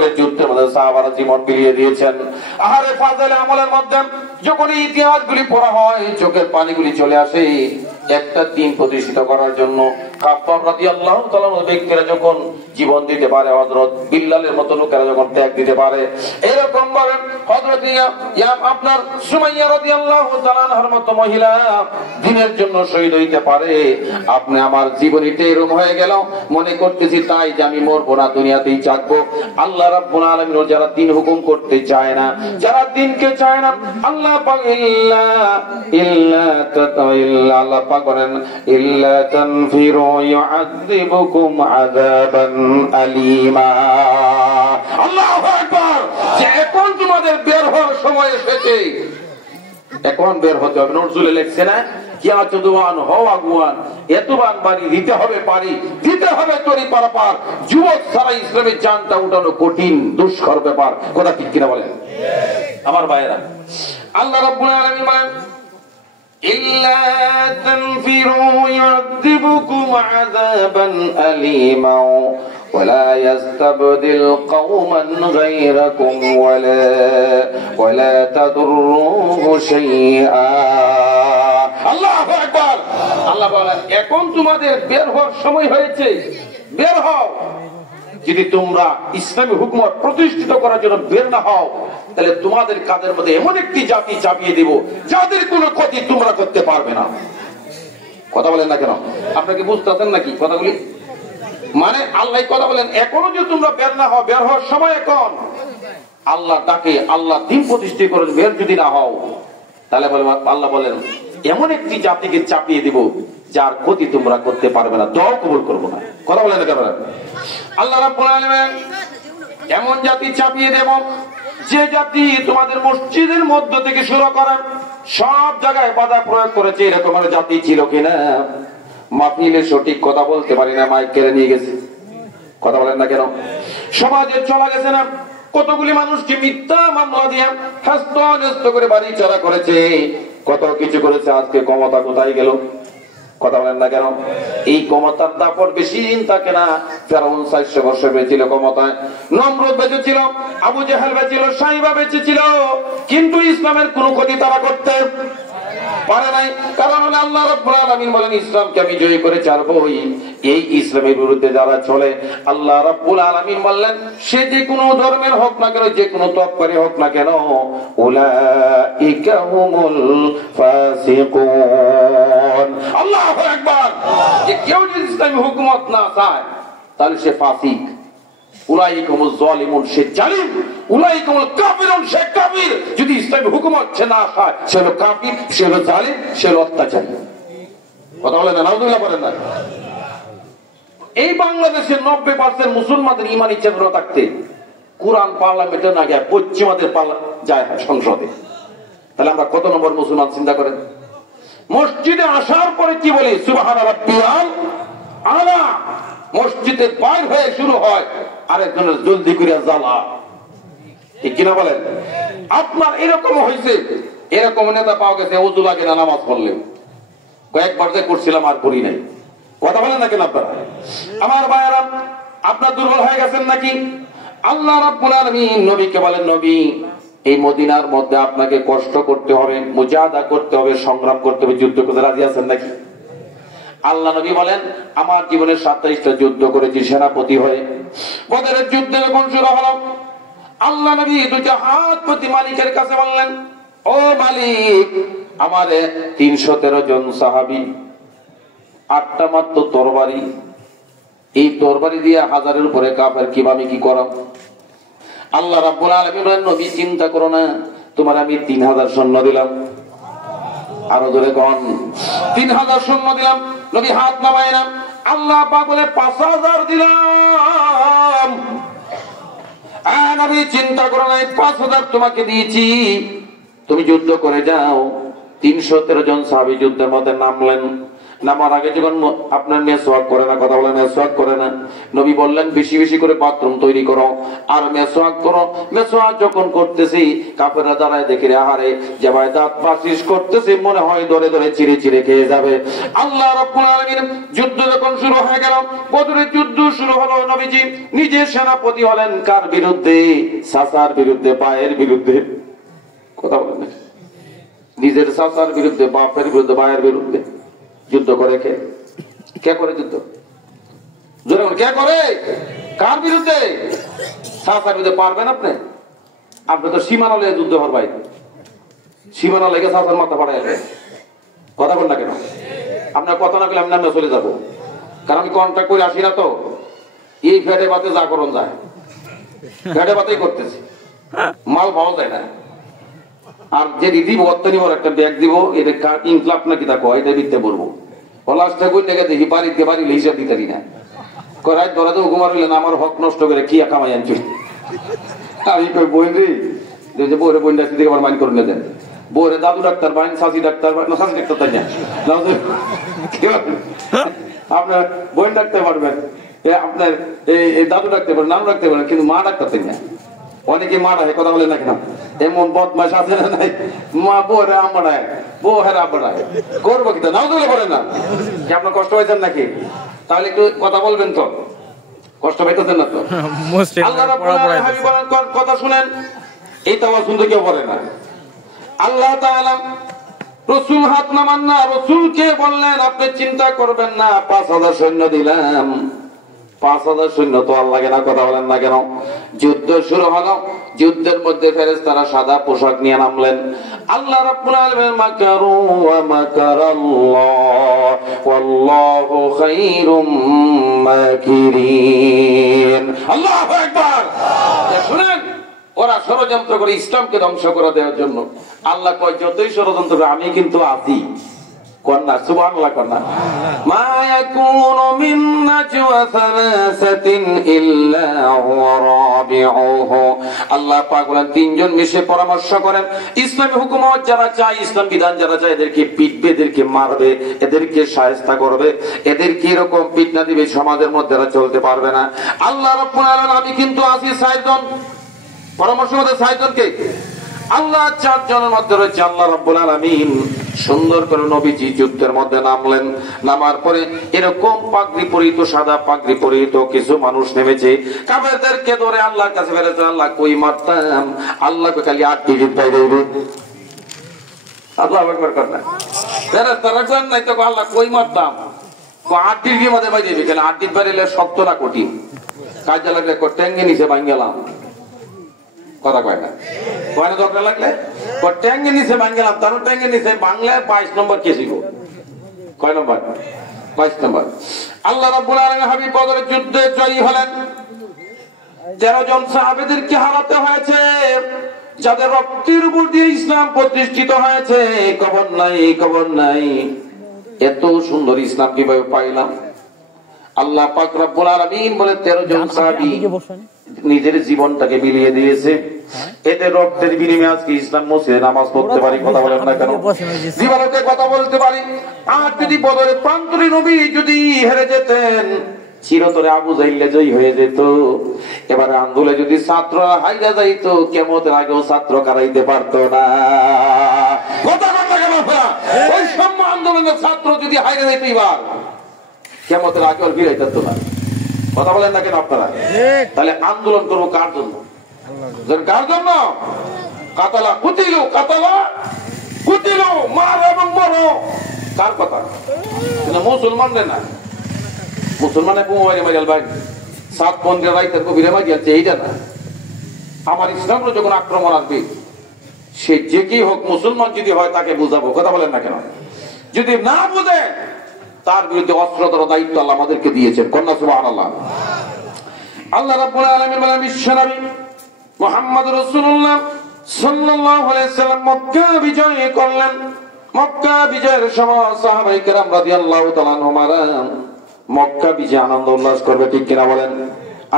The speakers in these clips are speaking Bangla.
বদরের যুদ্ধের মধ্যে সাহাবারা জীবন বিলিয়ে দিয়েছেন। আহারে ফাজলে আমলের মধ্যে যখন এই ইতিহাসগুলি পড়া হয় চোখের পানিগুলি চলে আসে। একটা দিন প্রতিষ্ঠিত করার জন্য খাব্বাব রাদিয়াল্লাহু তাআলা ব্যক্তিরা যখন জীবন দিতে পারে, হযরত বিল্লালের মতো লোকেরা যখন ত্যাগ দিতে পারে, এরকম ভাবে হযরত আপনার সুমাইয়া রাদিয়াল্লাহু তাআলা আনহার মতো মহিলা দিনের জন্য শহীদ হইতে পারে। আপনি আমার জীবনীতে এরকম হয়ে গেল মনে করতেছি তাই যে আমি মরবো না, দুনিয়াতেই থাকবো। আল্লাহ রাব্বুল আলামিন যারা দিন হুকুম করতে চায় না, যারা দিনকে চায় না, আল্লাহ পাক আল্লাহ পাক বলেন ইল্লা তানফিরু ইউআযিবুকুম আযাবান আলীমা। আল্লাহু আকবার। যে এখন তোমাদের বের হওয়ার সময় এসেছে, এখন বের হতে হবে। নজরুলে লেখছে না, কিয়া চুদওয়ান হও আগুয়ান, এতবান বাড়ি দিতে হবে পারি, দিতে হবে তরি পারাপার। যুবক ছাড়া ইসলামের জানটা উঠানো কঠিন দুষ্কর ব্যাপার। কথা ঠিক কিনা বলেন আমার ভাইয়েরা? আল্লাহ রাব্বুল আলামিন বলেন ইল্লা তানফিরু ইউআযিবুকুম আযাবান আলীমা ওয়ালা ইস্তাবদিল কওমান গায়রাকুম ওয়ালা তাদুররুহু শাইআ। আল্লাহু আকবার। আল্লাহ বলেন এখন তোমাদের বের হওয়ার সময় হয়েছে, বের হও। যদি তোমরা ইসলামী হুকুমত প্রতিষ্ঠিত করার জন্য বের না হও, তাহলে তোমাদের কাদের মধ্যে এমন একটি জাতি চাপিয়ে দেব যাদের কোনো ক্ষতি তোমরা করতে পারবে না। কথা বলেন না কেন? আপনাকে বুঝতেছেন নাকি কথাগুলি? মানে আল্লাহ কথা বলেন এখনো যদি তোমরা বের না হও, বের হওয়ার সময় এখন। আল্লাহ ডাকে, আল্লাহ দিন প্রতিষ্ঠা করেন, বের যদি না হও তাহলে আল্লাহ বলেন এমন একটি জাতিকে চাপিয়ে দিব যার ক্ষতি তোমরা করতে পারবে না, দোয়া কবুল করবো না। কথা বলেন কেন? আল্লাহ রাব্বুল আলামিন এমন জাতি চাপিয়ে দেব যে জাতি তোমাদের মসজিদের মধ্য থেকে শুরু করে সব জায়গায় বাধা প্রয়োগ করেছে। এরকম জাতি ছিল কিনা? মাহফিলে সঠিক কথা বলতে পারি না, মাইক কেড়ে নিয়ে গেছে। কথা বলেন না কেন? সমাজে চলা গেছে না, কতগুলি মানুষকে মিথ্যা মামলা দিয়ে হাস্ত ন্যস্ত করে বাড়ি চারা করেছে, কত কিছু করেছে। আজকে ক্ষমতা কোথায় গেল? কথা বলেন না কেন? এই ক্ষমতার দাপট বেশি দিন থাকে না। ফেরাউন 400 বছর বেঁচেছিল ক্ষমতায়, নমরুদ বেঁচেছিল, আবু জাহেল বেঁচেছিল, সাইবা বেঁচেছিল, কিন্তু ইসলামের কোন ক্ষতি তারা করতে পারে নাই। কারণ আল্লাহ রাব্বুল আলামিন বলেন ইসলামকে আমি জয় করে ছাড়বই। এই ইসলামের বিরুদ্ধে যারা চলে আল্লাহ রাব্বুল আলামিন বললেন সে যে কোনো ধর্মের হোক না কেন, যে কোনো তকফিরি হোক না কেন, উলাইকা হুমুল ফাসিকুন। আল্লাহু আকবার। যে কেউ যদি ইসলামী হুকুমত না চায় তাহলে সে ফাসিক। উলাইকুমুজ জালিমুন, সে জালিম। উলাইকুমুল কাফিরুন, সে কাফির। যদি ইসলামী হুকুমত সে না চায় সে হলো কাফির, সে হলো জালিম, সে হলো অত্যাচারী। কথা বলেন না? নাউযুবিল্লাহ বলেন না? এই বাংলাদেশের 90% মুসলমানদের ঈমানি চেতনা থাকতে কোরআন পার্লামেন্টে না গিয়ে পশ্চিমাদের যায় সংসদে, তাহলে আমরা কত নম্বর মুসলমান চিন্তা করেন? মসজিদে আসার পরে কি বলি? সুবহানা রাব্বিয়াল আলা। মসজিদে বাইর হয়ে শুরু হয় আরেকজনের জলদি করে জ্বালা। ঠিক কিনা বলেন? আপনার এরকম হয়েছে, এরকম নেতা পাওয়া গেছে ওযু লাগে না নামাজ পড়লে। কয়েকবার যে করছিলাম আর করি নাই। কথা বলেন না কেন আপনারা? আমার ভাইয়েরা, আপনার দুর্বল হয়ে গেছেন নাকি? আল্লাহ রাব্বুল আলামিন নবীকে বলেন নবী এই মদিনার মধ্যে আপনাকে কষ্ট করতে হবে, মুজাহাদা করতে হবে, সংগ্রাম করতে হবে, যুদ্ধ করতে রাজি আছেন নাকি? আল্লাহ নবী বলেন আমার জীবনের 27টা যুদ্ধ করেছি সেনাপতি হয়ে। বদরের যুদ্ধে যখন শুরু হলো আল্লাহ নবী দুইটা হাত প্রতি মালিকের কাছে বললেন ও মালিক আমারে 313 জন সাহাবী, 8টা মাত্র তরবারি, এই তরবারি দিয়ে 1000-এর উপরে কাফের কিভাবে কি করাম? আল্লাহ রাব্বুল আলামিন বলেন নবী চিন্তা করো না, তোমার আমি 3000 সৈন্য দিলাম। আরো জোরে কোন 3000 সৈন্য দিলাম। নবী হাত নামায় না, আল্লাহ পাক বলে 5000 দিলাম। নবী চিন্তা করো না, 5000 তোমাকে দিয়েছি, তুমি যুদ্ধ করে যাও। 313 জন সাহাবী যুদ্ধের মধ্যে নামলেন। নামার আগে যখন আপনার মেসওয়াক করে না, কথা বলে মেসওয়াক করে না, নবী বললেন বেশি বেশি করে বাথরুম তৈরি করো আর মেসওয়াক করো। মেসওয়াক যখন করতেছি কাফেররা দাঁড়ায় দেখে আহারে যে ভাই দাঁত পাশিস করতেছি, মনে হয় ধরে ধরে চিড়ে চিড়ে খেয়ে যাবে। আল্লাহ রাব্বুল আলামিন যুদ্ধ যখন শুরু হয়ে গেল, বদরের যুদ্ধ শুরু হলো, নবীজি নিজে সেনাপতি হলেন কার বিরুদ্ধে? চাচার বিরুদ্ধে, ভাইয়ের বিরুদ্ধে। কথা বলেন, নিজের চাচার বিরুদ্ধে, বাপের বিরুদ্ধে, ভাইয়ের বিরুদ্ধে যুদ্ধ করে। কে করে যুদ্ধ? কে করে? কার বিরুদ্ধে? চাচার বিরুদ্ধে পারবেন আপনি? আপনি তো সীমানা লেগে যুদ্ধ করবেন, সীমানা লেগে চাচার মাথা ফাড়াই। কথা বল না কেন? আপনার কথা না বলে আমি নামে চলে যাবো, কারণ আমি কন্ট্যাক্ট করে আসি না তো। এই ফেটে বাতে যা করুন যায়, ফেটে বাতেই করতেছি, মাল পাওয়া যায় না। আর যে দিব অত্যানিব একটা ব্যাগ দিব, এটা ইনক্লাব নাকি তা কয়, এটা দিতে বলবো। পলাশটা কই লেগে দেখি বাড়িতে বাড়ি হিসাব দিতে না করাই ধরা তো ঘুমার হইলেন আমার হক নষ্ট করে কি কামাই আনছি। আমি কই বই রে যে বউরে বই ডাক্তার থেকে আমার মাইন্ড করে নিয়ে দেন, বউরে দাদু ডাক্তার বাইন, শাশি ডাক্তার বাইন, শাশি ডাক্তার তাই না আপনার বই ডাক্তার পারবেন, আপনার এই দাদু ডাক্তার পারেন, নাম ডাক্তার পারেন, কিন্তু মা ডাক্তার তাই না। অনেকে মা ডাকে, কথা বলে না কেন? এমন বদমাশ আছে না নাই? মা বউরে আমড়ায়, বউ হেরা আমড়ায়, করবো কিন্তু নাও তুলে পড়ে না কি? আপনার কষ্ট হয়েছেন নাকি? তাহলে একটু কথা বলবেন তো, কষ্ট পাইতেছেন না তো? আল্লাহ রাব্বুল আলামিন কথা শুনেন, এই তাওয়া শুনতে কেউ বলে না। আল্লাহ তাআলা রাসূল হাত নামান না, রাসূলকে বললেন আপনি চিন্তা করবেন না, 5000 সৈন্য দিলাম। 5000 সৈন্য তো আর লাগে না, কথা বলেন না কেন? যুদ্ধ শুরু হলো, যুদ্ধের মধ্যে ফেরেশতারা সাদা পোশাক নিয়ে নামলেন। আল্লাহ রাব্বুল আলামিন মাকারু ওয়া মাকারাল্লাহ ওয়াল্লাহু খায়রুম মাকিরিন। আল্লাহু আকবার। শুনেন, ওরা ষড়যন্ত্র করে ইসলামকে ধ্বংস করে দেওয়ার জন্য। আল্লাহ কয় যতই ষড়যন্ত্র করে আমি কিন্তু আছি। কন্যা সুবহানাল্লাহ, কন্যা মা ইয়াকুনু মিন নাজওয়া সালাসাতিন ইল্লা হুয়া রাবিউহু। আল্লাহ পাক বলেন তিনজন মিশে পরামর্শ করেন, ইসলামী হুকুমত যারা চায়, ইসলাম বিধান যারা চায়, এদেরকে পিটবে, এদেরকে মারবে, এদেরকে শায়েস্তা করবে, এদেরকে এরকম পিটনা দিবে, সমাজের মধ্যে এরা চলতে পারবে না। আল্লাহ রাব্বুল আলামিন আমি কিন্তু আছি ৬০ জন পরামর্শ মধ্যে, ৬০ জনকে আল্লাহ ৪ জনের মধ্যে রয়েছে আল্লাহ রাব্বুল আলামিন। সুন্দর করে নবীজি যুদ্ধের মধ্যে নামলেন। নামার পরে এরকম পাগড়ি পরিহিত, সাদা পাগড়ি পরিহিত কিছু মানুষ নেমেছে, কাফেরদেরকে ধরে আল্লাহর কাছে ফেলেছে। আল্লাহ কই মারতাম, আল্লাহকে খালি ৮ ডিজিট পাই দেবে। আল্লাহু আকবার করনা ফেরেশতারা কোন নাই তো আল্লাহ কই মারতাম, ৮ ডিজিটের মধ্যে পাই দেবে। কেন ৮ ডিজিট পাইলে ৭০ না কোটি কাজে লাগলে ট্যাঙ্গে নিচে ভাঙলাম, কথা কয় না, কয় না দরকার লাগলে ট্যাঙ্গে নিচে ভাঙলাম, তার ট্যাঙ্গে নিচে বাংলায় ২২ নম্বর কে ছিল? কয় নম্বর? ২২ নম্বর। আল্লাহ রাব্বুল আলামিন হাবিব বদরের যুদ্ধে জয়ী হলেন। ১৩ জন সাহাবীদেরকে হারাতে হয়েছে, যাদের রক্তের উপর দিয়ে ইসলাম প্রতিষ্ঠিত হয়েছে। খবর নাই, খবর নাই, এত সুন্দর ইসলাম কিভাবে পাইলাম? আল্লাহ পাক রব্বুল আলামিন বলে ১৩ জন সাহাবী নিজের জীবনটাকে বিলিয়ে দিয়েছে, এদের রক্তের বিনিময়ে আজকে ইসলাম মসজিদে নামাজ পড়তে পারি। কথা বলেন না কেন? জীবনকে কথা বলতে পারি। আর যদি বদরের প্রান্তরে নবী যদি হেরে যেতেন, চিরতরে আবু জাইল জয়ী হয়ে যেত। এবারে আন্দোলনে যদি ছাত্ররা হাইরা যাইতো, কিয়ামতের আগেও ছাত্র কারাইতে পারতো না। কথা কথা কেন? ওই সম্মান আন্দোলনের ছাত্র যদি হাইরা যাইতো এবার, কিয়ামতের আগেও ফিরাইতে পারতো না। কথা বলেন না কেন আপনারা? তাহলে আন্দোলন করবো কার জন্য? কার জন্য? কাতালা কুতিলু, কাতালা কুতিলু, মার এবং মরো, কার কথা? মুসলমানদের না। মুসলমানের বোমারি মারিয়াল ভাই, ৭ পন্থের রাইতে কবিরে মারিয়ালছে, এইটা না। আমার ইসলামের যখন আক্রমণ আসবে, সে যে কি হোক, মুসলমান যদি হয় তাকে বুঝাবো। কথা বলেন না কেন? যদি না বুঝে, তার বিরুদ্ধে অস্ত্র ধরার দায়িত্ব আল্লাহ আমাদেরকে দিয়েছেন। কন্যা সুবহানাল্লাহ। আল্লাহ রাব্বুল আলামিন বলেন বিশ্বনবী মুহাম্মদ রাসূলুল্লাহ সাল্লাল্লাহু আলাইহি সাল্লাম মক্কা বিজয় করলেন। মক্কা বিজয়ের সময় সাহাবায়ে কেরাম রাদিয়াল্লাহু তাআলা আনহুমারা মক্কা বিজয় আনন্দ উল্লাস করবে, ঠিক কিনা বলেন?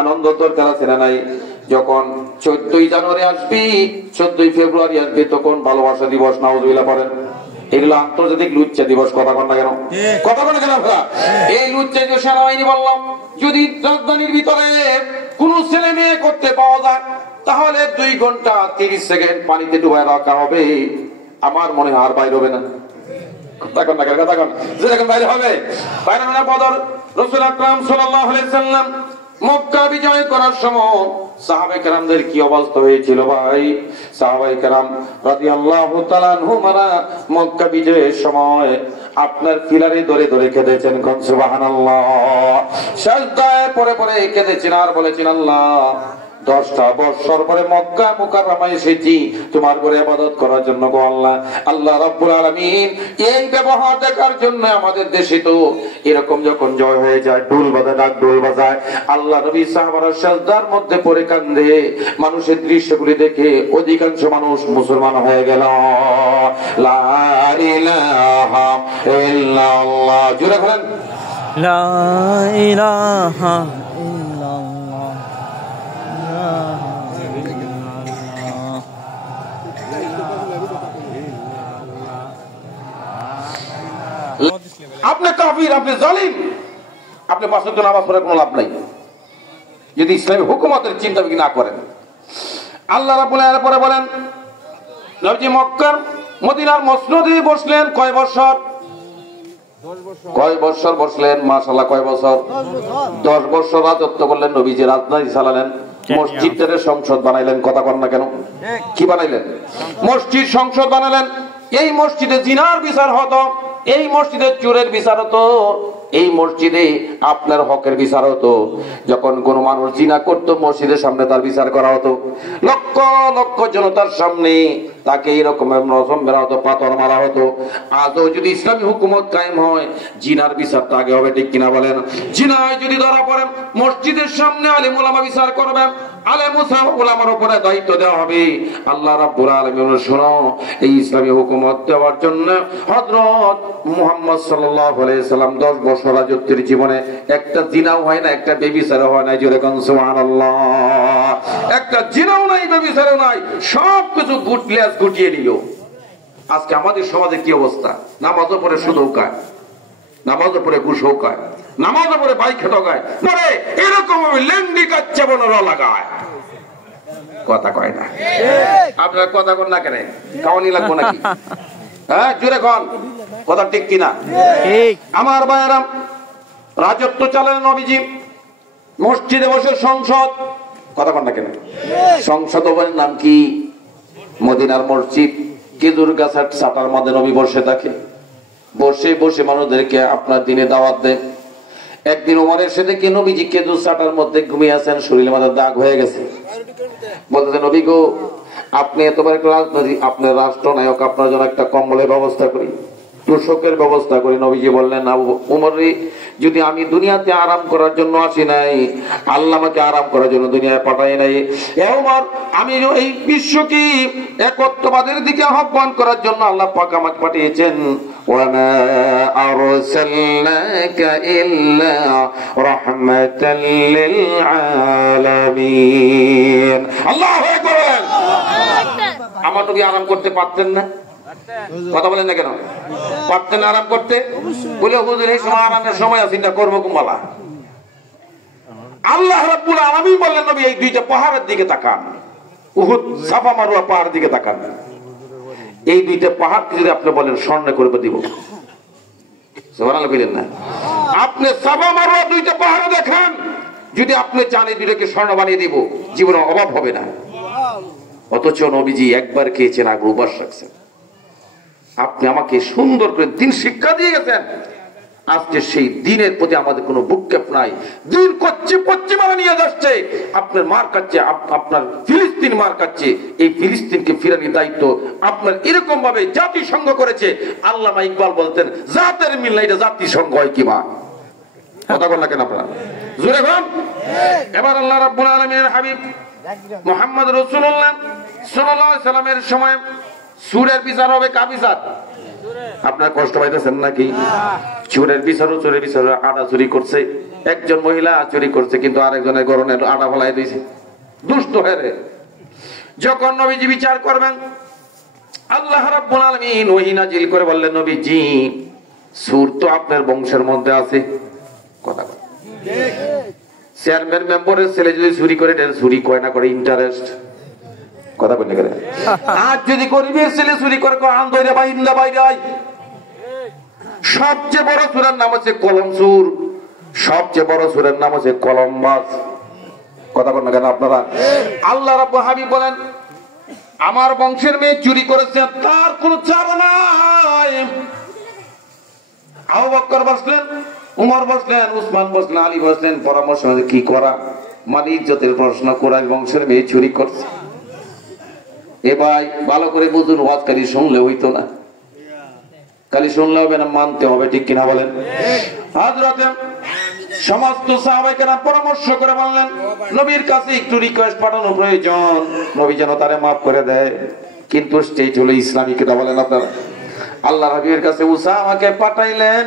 আনন্দ দরকার আছে না নাই? যখন ১৪ই জানুয়ারি আসবে, ১৪ই ফেব্রুয়ারি আসবে, তখন ভালোবাসা দিবস, নাউজুবিল্লাহ পড়েন। এগুলো আন্তর্জাতিক লুচ্চা দিবস। কথা কন না কেন? কথা কন কেন? এই লুচ্চা যে সেনাবাহিনী বললাম, যদি রাজধানীর ভিতরে কোন ছেলে মেয়ে করতে পাওয়া যায় তাহলে 2 ঘন্টা 30 সেকেন্ড পানিতে ডুবায় রাখা হবে। আমার মনে হয় আর বাইরে হবে না। কথা কন না কেন? কথা কন। যেরকম বাইরে হবে, বাইরে না বদর রাসূল আকরাম সাল্লাল্লাহু আলাইহি সাল্লাম মক্কা বিজয় করার সময় সাহাবায়ে কেরামদের কি অবস্থা হয়েছিল ভাই? সাহাবায়ে কেরাম রাদিয়াল্লাহু তাআলা আনহুমারা মক্কা বিজয়ের সময় আপনার ফিলারে ধরে ধরে কেঁদেছেন। কোন সুবহানাল্লাহ। সিজদায় পড়ে পড়ে কেঁদেছেন আর বলেছেন, আল্লাহ 10টা বছর পরে মক্কা মুকাররমায় এসেছি তোমার ঘরে ইবাদত করার জন্য। গো আল্লাহ, আল্লাহ রাব্বুল আলামিন এই ব্যবহার দেখার জন্য আমাদের দেশে তো এরকম যখন জয় হয়ে যায় ঢোল বাজায়, ডাক ঢোল বাজায়, আল্লাহ নবী সাহাবারা সিজদার মধ্যে পড়ে কান্দে। মানুষের দৃশ্যগুলি দেখে অধিকাংশ মানুষ মুসলমান হয়ে গেল। লা ইলাহা ইল্লাল্লাহ। জোরে বলেন লা ইলাহা ইল্লাল্লাহ। আপনি কাফির, আপনি জালিম, আপনি 5 ওয়াক্ত নামাজ পড়ার কোনো লাভ নাই যদি ইসলামী হুকুমতের চিন্তা না করেন। আল্লাহ রাব্বুল আলামিন পরে বলেন, নবীজি মক্কার মদিনার মসনদে বসলেন কয় বছর? কয় বছর বসলেন? মাশাআল্লাহ, কয় বছর? 10 বছর রাজত্ব করলেন। নবীজি রাজধানী চালালেন, মসজিদের সংসদ বানাইলেন। কথা কন না কেন? কি বানাইলেন? মসজিদ সংসদ বানালেন। এই মসজিদে জিনার বিচার হতো, এই মসজিদে চোরের বিচার হতো, এই মসজিদে আপনার হকের বিচার হতো। যখন কোন মানুষ জিনা করত মসজিদের সামনে তার বিচার করা হতো, লক্ষ লক্ষ জনতার সামনে তাকে এরকম রসম বেরা হতো, পাথর মারা হতো। আজও যদি ইসলামী হুকুমত কায়েম হয় জিনার বিচারটা আগে হবে, ঠিক কিনা বলেন? জিনায় যদি ধরা পড়েন মসজিদের সামনে আলেম ওলামা বিচার করবেন, আলেম ওলামার উপরে দায়িত্ব দেওয়া হবে। আল্লাহ রাব্বুল আলামিন শোনো, এই ইসলামী হুকুমত দেওয়ার জন্য হযরত মুহাম্মদ সাল্লাল্লাহু আলাইহি সাল্লাম 10 বছর রাজত্বের জীবনে একটা জিনাও হয় না, একটা বেবিচারও হয় না। জোরে কোন সুবহানাল্লাহ। একটা জিনাও নাই, বেবিচারও নাই, সবকিছু গুটিয়ে নিল। আজকে আমাদের সমাজে কি অবস্থা? নামাজও পড়ে সুদও খায়, নামাজও পড়ে ঘুষও খায়, নামাজও পড়ে বাইক খেটেও খায়, মানে এরকম লেন্ডি কাচ্চা বনরা লাগায়। কথা কয় না? আপনার কথা কন না কেন? খাওয়ানি লাগবো নাকি? হ্যাঁ, জোরে কন, কথা ঠিক কিনা? আমার ভাইয়েরা, রাজত্ব চালেন নবীজি মসজিদে বসে সংসদ। কথা কন না কেন? সংসদ নাম কি? মদিনার মসজিদ। খেজুর গাছের ছাটার মধ্যে নবী বসে থাকে, বসে বসে মানুষদেরকে আপনার দিনে দাওয়াত দেন। একদিন ওমরের সাথে কি নবীজি খেজুর ছাটার মধ্যে ঘুমিয়ে আছেন, শরীরের মধ্যে দাগ হয়ে গেছে। বলতেছে, নবী গো, আপনি এতবার একটা রাজনীতি, আপনার রাষ্ট্রনায়ক, আপনার জন্য একটা কম্বলের ব্যবস্থা করি, তোষকের ব্যবস্থা করি। নবীজি বললেন, ওমর রে, যদি আমি দুনিয়াতে আরাম করার জন্য আসি নাই, আল্লাহ আমাকে আরাম করার জন্য দুনিয়ায় পাঠাই নাই। ওমর, আমি এই বিশ্বকে একত্ববাদের দিকে আহ্বান করার জন্য আল্লাহ পাক আমাকে পাঠিয়েছেন। ওয়ামা আরসালনাকা ইল্লা রাহমাতাল লিল আলামিন। আল্লাহু আকবার। আমার নবী আরাম করতে পারতেন না? কথা বলেন না কেন? পারতেন আরাম করতে? বলে হুজুর এই সময় আরামের সময় আছে না, করবো কুম্বালা। আল্লাহ রাব্বুল আলামিন বললেন, নবী এই 2টা পাহাড়ের দিকে তাকান, উহুদ সাফা মারওয়া পাহাড়ের দিকে তাকান। এই 2টা পাহাড় যদি আপনি বলেন স্বর্ণ করে দিব, সুবহানাল্লাহ বলেন না? আপনি সাফা মারওয়া 2টা পাহাড় দেখান, যদি আপনি চান এই 2টাকে স্বর্ণ বানিয়ে দিব, জীবনে অভাব হবে না। অথচ নবীজি একবার খেয়েছেন, আগে উপাস রাখছেন। আপনি আমাকে সুন্দর করে দিন শিক্ষা দিয়ে গেছেন, আজকে সেই দিনের প্রতি আমাদের কোনো ভূক্ষেপ নাই। দিন করছে পশ্চিমারা নিয়ে যাচ্ছে, আপনার মার কাছে, আপনার ফিলিস্তিন মার কাছে। এই ফিলিস্তিনকে ফিরানোর দায়িত্ব আপনার। এরকম ভাবে জাতিসংঘ করেছে। আল্লামা ইকবাল বলতেন, জাতের মিল নাই, এটা জাতিসংঘ হয় কি মা? কথা বল না কেন আপনারা? জোরে বল। এবার আল্লাহ রাব্বুল আলামিনের হাবিব মুহাম্মদ রাসূলুল্লাহ সাল্লাল্লাহু আলাইহি সাল্লামের সময় চোরের বিচার হবে। কার বিচার? আপনার কষ্ট পাইতেছেন নাকি? চোরের বিচারও, চোরের বিচার। আটা চুরি করছে একজন মহিলা, চুরি করছে, কিন্তু আরেকজনের গরনে আটা ফলাই দিয়েছে, দুষ্ট হয়ে। যখন নবীজি বিচার করবেন, আল্লাহ রাব্বুল আলামিন ওহী নাজিল করে বললেন, নবীজি সুর তো আপনার বংশের মধ্যে আছে। কথা বল, চেয়ারম্যান মেম্বারের ছেলে যদি চুরি করে দেন, চুরি করে না করে ইন্টারেস্ট। কথা বলতে গেলে আজ যদি গরিবের ছেলে চুরি করে আন্দোলনে বা ইন্দা বাইরে হয়। সবচেয়ে বড় সুরের নাম হচ্ছে কলম সুর, সবচেয়ে বড় সুরের নাম হচ্ছে কলমবাজ। কথা বল না কেন আপনারা? আল্লাহ রাব্বুল হাবিব বলেন, আমার বংশের মেয়ে চুরি করেছে, তার কোনো চারা নাই। আবু বকর বসলেন, উমর বসলেন, উসমান বসলেন, আলী বসলেন, পরামর্শ কি করা? মানে ইজ্জতের প্রশ্ন, কোরআন বংশের মেয়ে চুরি করছে। এ ভাই ভালো করে বুঝুন, ওয়াজ খালি শুনলে হইতো না, খালি শুনলে হবে না, মানতে হবে, ঠিক কিনা বলেন? হযরতে সমস্ত সাহাবায়ে কেরাম পরামর্শ করে বললেন, নবীর কাছে একটু রিকোয়েস্ট পাঠানো প্রয়োজন, নবী যেন তারে মাফ করে দেয়। কিন্তু স্টেট হলো ইসলামী। কেটা বলেন আপনারা? আল্লাহ হাবিবের কাছে উসামাকে পাঠাইলেন।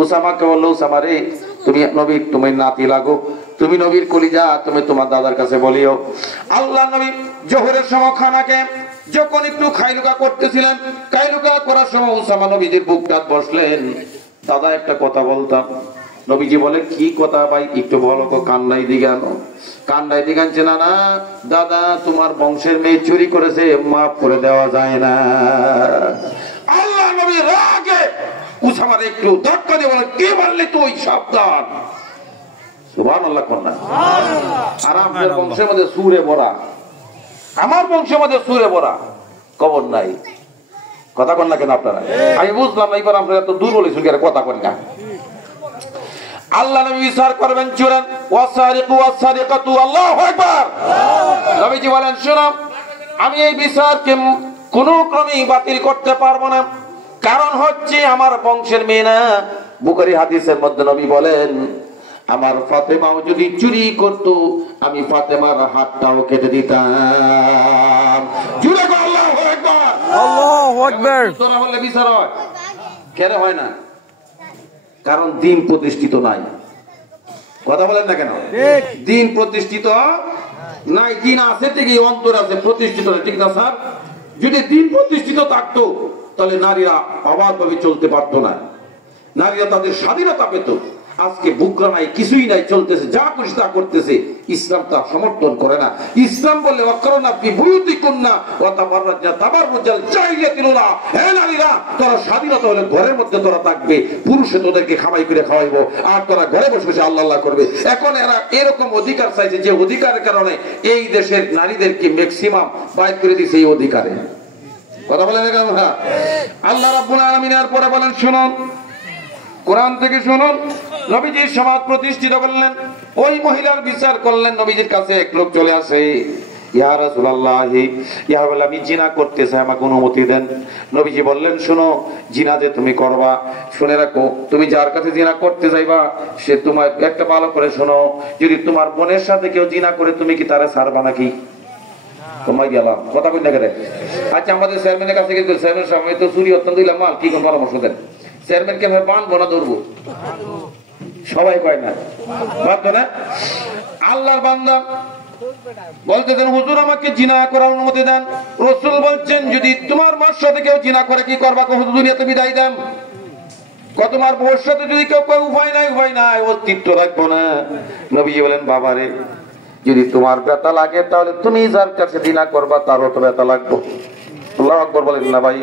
উসামাকে বলল, উসামা রে, তুমি নবীর তুমি নাতি লাগো, তুমি নবীর কলিজা, তুমি তোমার দাদার কাছে বলিও। আল্লাহ নবী জোহরের সময় খানাকে যখন একটু খাইলুকা করতেছিলেন, খাইলুকা করার সময় উসামা নবীজির বুকটাত বসলেন। দাদা একটা কথা বলতাম। নবীজি বলে, কি কথা ভাই? একটু বলো। কান্নাই দিগানো। কান্নাই দিগানছে, না না দাদা, তোমার বংশের মেয়ে চুরি করেছে, মাফ করে দেওয়া যায় না। আল্লাহ নবী রাগে উসামার একটু ধাক্কা দিয়ে বলে, কে বললে তুই? সাবধান। সুবহানাল্লাহ কন্যা। আর আপনার বংশের মধ্যে সুরে ভরা, আমার বংশের মধ্যে সুরে ভরা, কবর নাই। কথা কন না কেন আপনারা? আমি বুঝলাম না এবার আপনারা এত দুর্বল হয়েছেন, কথা কন না। আল্লাহ নবী বিচার করবেন চোরের, ওয়াসারিকু ওয়াসারিকাতু, আল্লাহু আকবার। নবীজি বলেন, শোনো, আমি এই বিচারকে কোনো ক্রমেই বাতিল করতে পারবো না, কারণ হচ্ছে আমার বংশের মেয়ে না। বুখারী হাদিসের মধ্যে নবী বলেন, আমার ফাতেমাও যদি চুরি করত, আমি ফাতেমার হাতটাও কেটে দিতাম। জুড়ে বলো আল্লাহু আকবার। আল্লাহু আকবার। তোরা বললে বিচার হয়, কেন হয় না? কারণ দিন প্রতিষ্ঠিত নাই। কথা বলেন না কেন? দিন প্রতিষ্ঠিত নাই। দিন আছে ঠিকই, অন্তর আছে, প্রতিষ্ঠিত নাই, ঠিক না স্যার? যদি দিন প্রতিষ্ঠিত থাকতো, তাহলে নারীরা অবাধভাবে চলতে পারতো না, নারীরা তাদের স্বাধীনতা পেত। আজকে বুকরা নাই, কিছুই নাই, চলতেছে যা খুশি তা করতেছে। ইসলাম তা সমর্থন করে না। ইসলাম বললে ওয়াকরনা ফি বুয়ুতিকুন্না ওয়া তাবাররাজনা তাবাররুজাল জাহিলিয়াতিল উলা, হে নারীরা, তোরা স্বাধীনতা হলে ঘরের মধ্যে তোরা থাকবে, পুরুষে তোদেরকে খাওয়াই করে খাওয়াইবো, আর তোরা ঘরে বসে বসে আল্লাহ আল্লাহ করবে। এখন এরা এরকম অধিকার চাইছে, যে অধিকারের কারণে এই দেশের নারীদেরকে ম্যাক্সিমাম বাইর করে দিয়েছে এই অধিকারে। কথা বলেন না কেন? আল্লাহ রাব্বুল আলামিন এর পরে বলেন, শুনুন, কোরআন থেকে শুনুন, নবীজির সমাজ প্রতিষ্ঠিত করলেন, ওই মহিলার বিচার করলেন। নবীজির কাছে এক লোক চলে আসে, ইয়া রাসূলুল্লাহ, ইয়া বলে, আমি জিনা করতে চাই, আমাকে অনুমতি দেন। নবীজি বললেন, শুনো, জিনা যে তুমি করবা, শুনে রাখো, তুমি যার কাছে জিনা করতে যাইবা, সে তোমার একটা ভালো করে শোনো, যদি তোমার বোনের সাথে কেউ জিনা করে, তুমি কি তারা ছাড়বা নাকি? তোমায় গেলাম, কথা বলি না কেন? আচ্ছা, আমাদের চেয়ারম্যানের কাছে গেছিল, চেয়ারম্যান সামনে তো চুরি অত্যন্ত দিলাম মাল, কি কোন পরামর্শ দেন? চেয়ারম্যানকে আমি বাঁধবো না ধরবো? সবাই কয় না, বাধ্য না। আল্লাহর বান্দা বলতেছেন, হুজুর আমাকে জিনা করার অনুমতি দেন। রাসূল বলছেন, যদি তোমার মার সাথে কেউ জিনা করে, কি করবা? হুজুর দুনিয়াতে বিদায় দেন। তোমার বউর সাথে যদি কেউ কয়, উপায় নাই, উপায় নাই, অস্তিত্ব রাখবো না। নবীজি বলেন, বাবারে, যদি তোমার ব্যথা লাগে, তাহলে তুমি যার কাছে জিনা করবা তারও তো ব্যথা লাগবে। আল্লাহু আকবার বলেন না ভাই?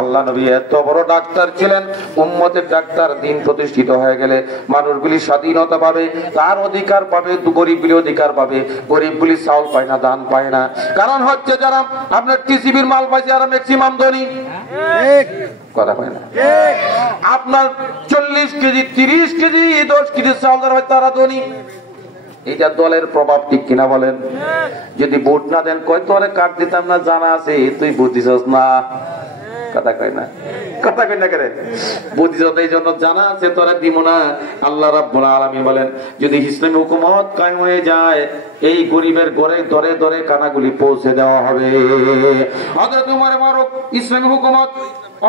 আল্লাহ নবী এত বড় ডাক্তার ছিলেন, উম্মতের ডাক্তার। দিন প্রতিষ্ঠিত হয়ে গেলে মানুষগুলি স্বাধীনতা পাবে, তার অধিকার পাবে, গরিবগুলি অধিকার পাবে। গরিবগুলি চাউল পায় না, ধান পায় না, কারণ হচ্ছে যারা আপনার টিসিবির মাল পাইছে, যারা ম্যাক্সিমাম ধনী, কথা পায় না। আপনার 40 কেজি, 30 কেজি, 10 কেজি চাউল যারা হয়, তারা ধনী। এটা দলের প্রভাব, ঠিক কিনা বলেন? যদি ভোট না দেন, কয় তোরে কাট দিতাম না, জানা আছে তুই ভোট দিছস না, কথা কয় না, কথা কয় না করে বুদ্ধি যত, এই জন্য জানা আছে তোরা দিব না। আল্লাহ রাব্বুল আলামিন বলেন, যদি ইসলামী হুকুমত কায়েম হয়ে যায়, এই গরিবের ঘরে দরে দরে কানাগুলি পৌঁছে দেওয়া হবে। হযরত ওমর ফারুক ইসলামী হুকুমত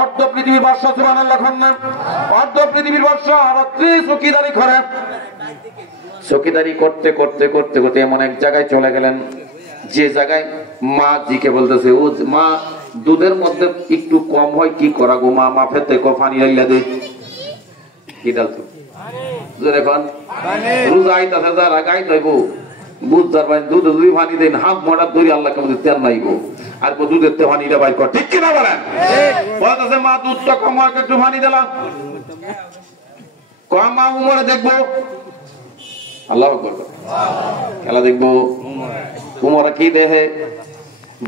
অর্ধ পৃথিবীর বাদশা, সুবহানাল্লাহ, অর্ধ পৃথিবীর বাদশা, রাত্রি চৌকিদারি করে। চৌকিদারি করতে করতে করতে করতে এমন এক জায়গায় চলে গেলেন, যে জায়গায় মা জিকে বলতেছে, ও মা দুধের মধ্যে একটু কম হয় কি করা গো মা, মাফেতে পানি আইলা দে কি ডালতো এখন রোজা আইতাছে যারা গাইতে হইব বুঝতে পারেন দুধে দুই পানি দেন হাত মোটা দড়ি আল্লাহ কেমন তেল নাইব আর দুধের তে পানিটা বাইর কর, ঠিক কিনা বলেন? বলতেছে মা দুধটা কম হয় একটু পানি দিলাম, কম মা উমরে দেখবো আল্লাহ খেলা দেখবো উমরা কি দেহে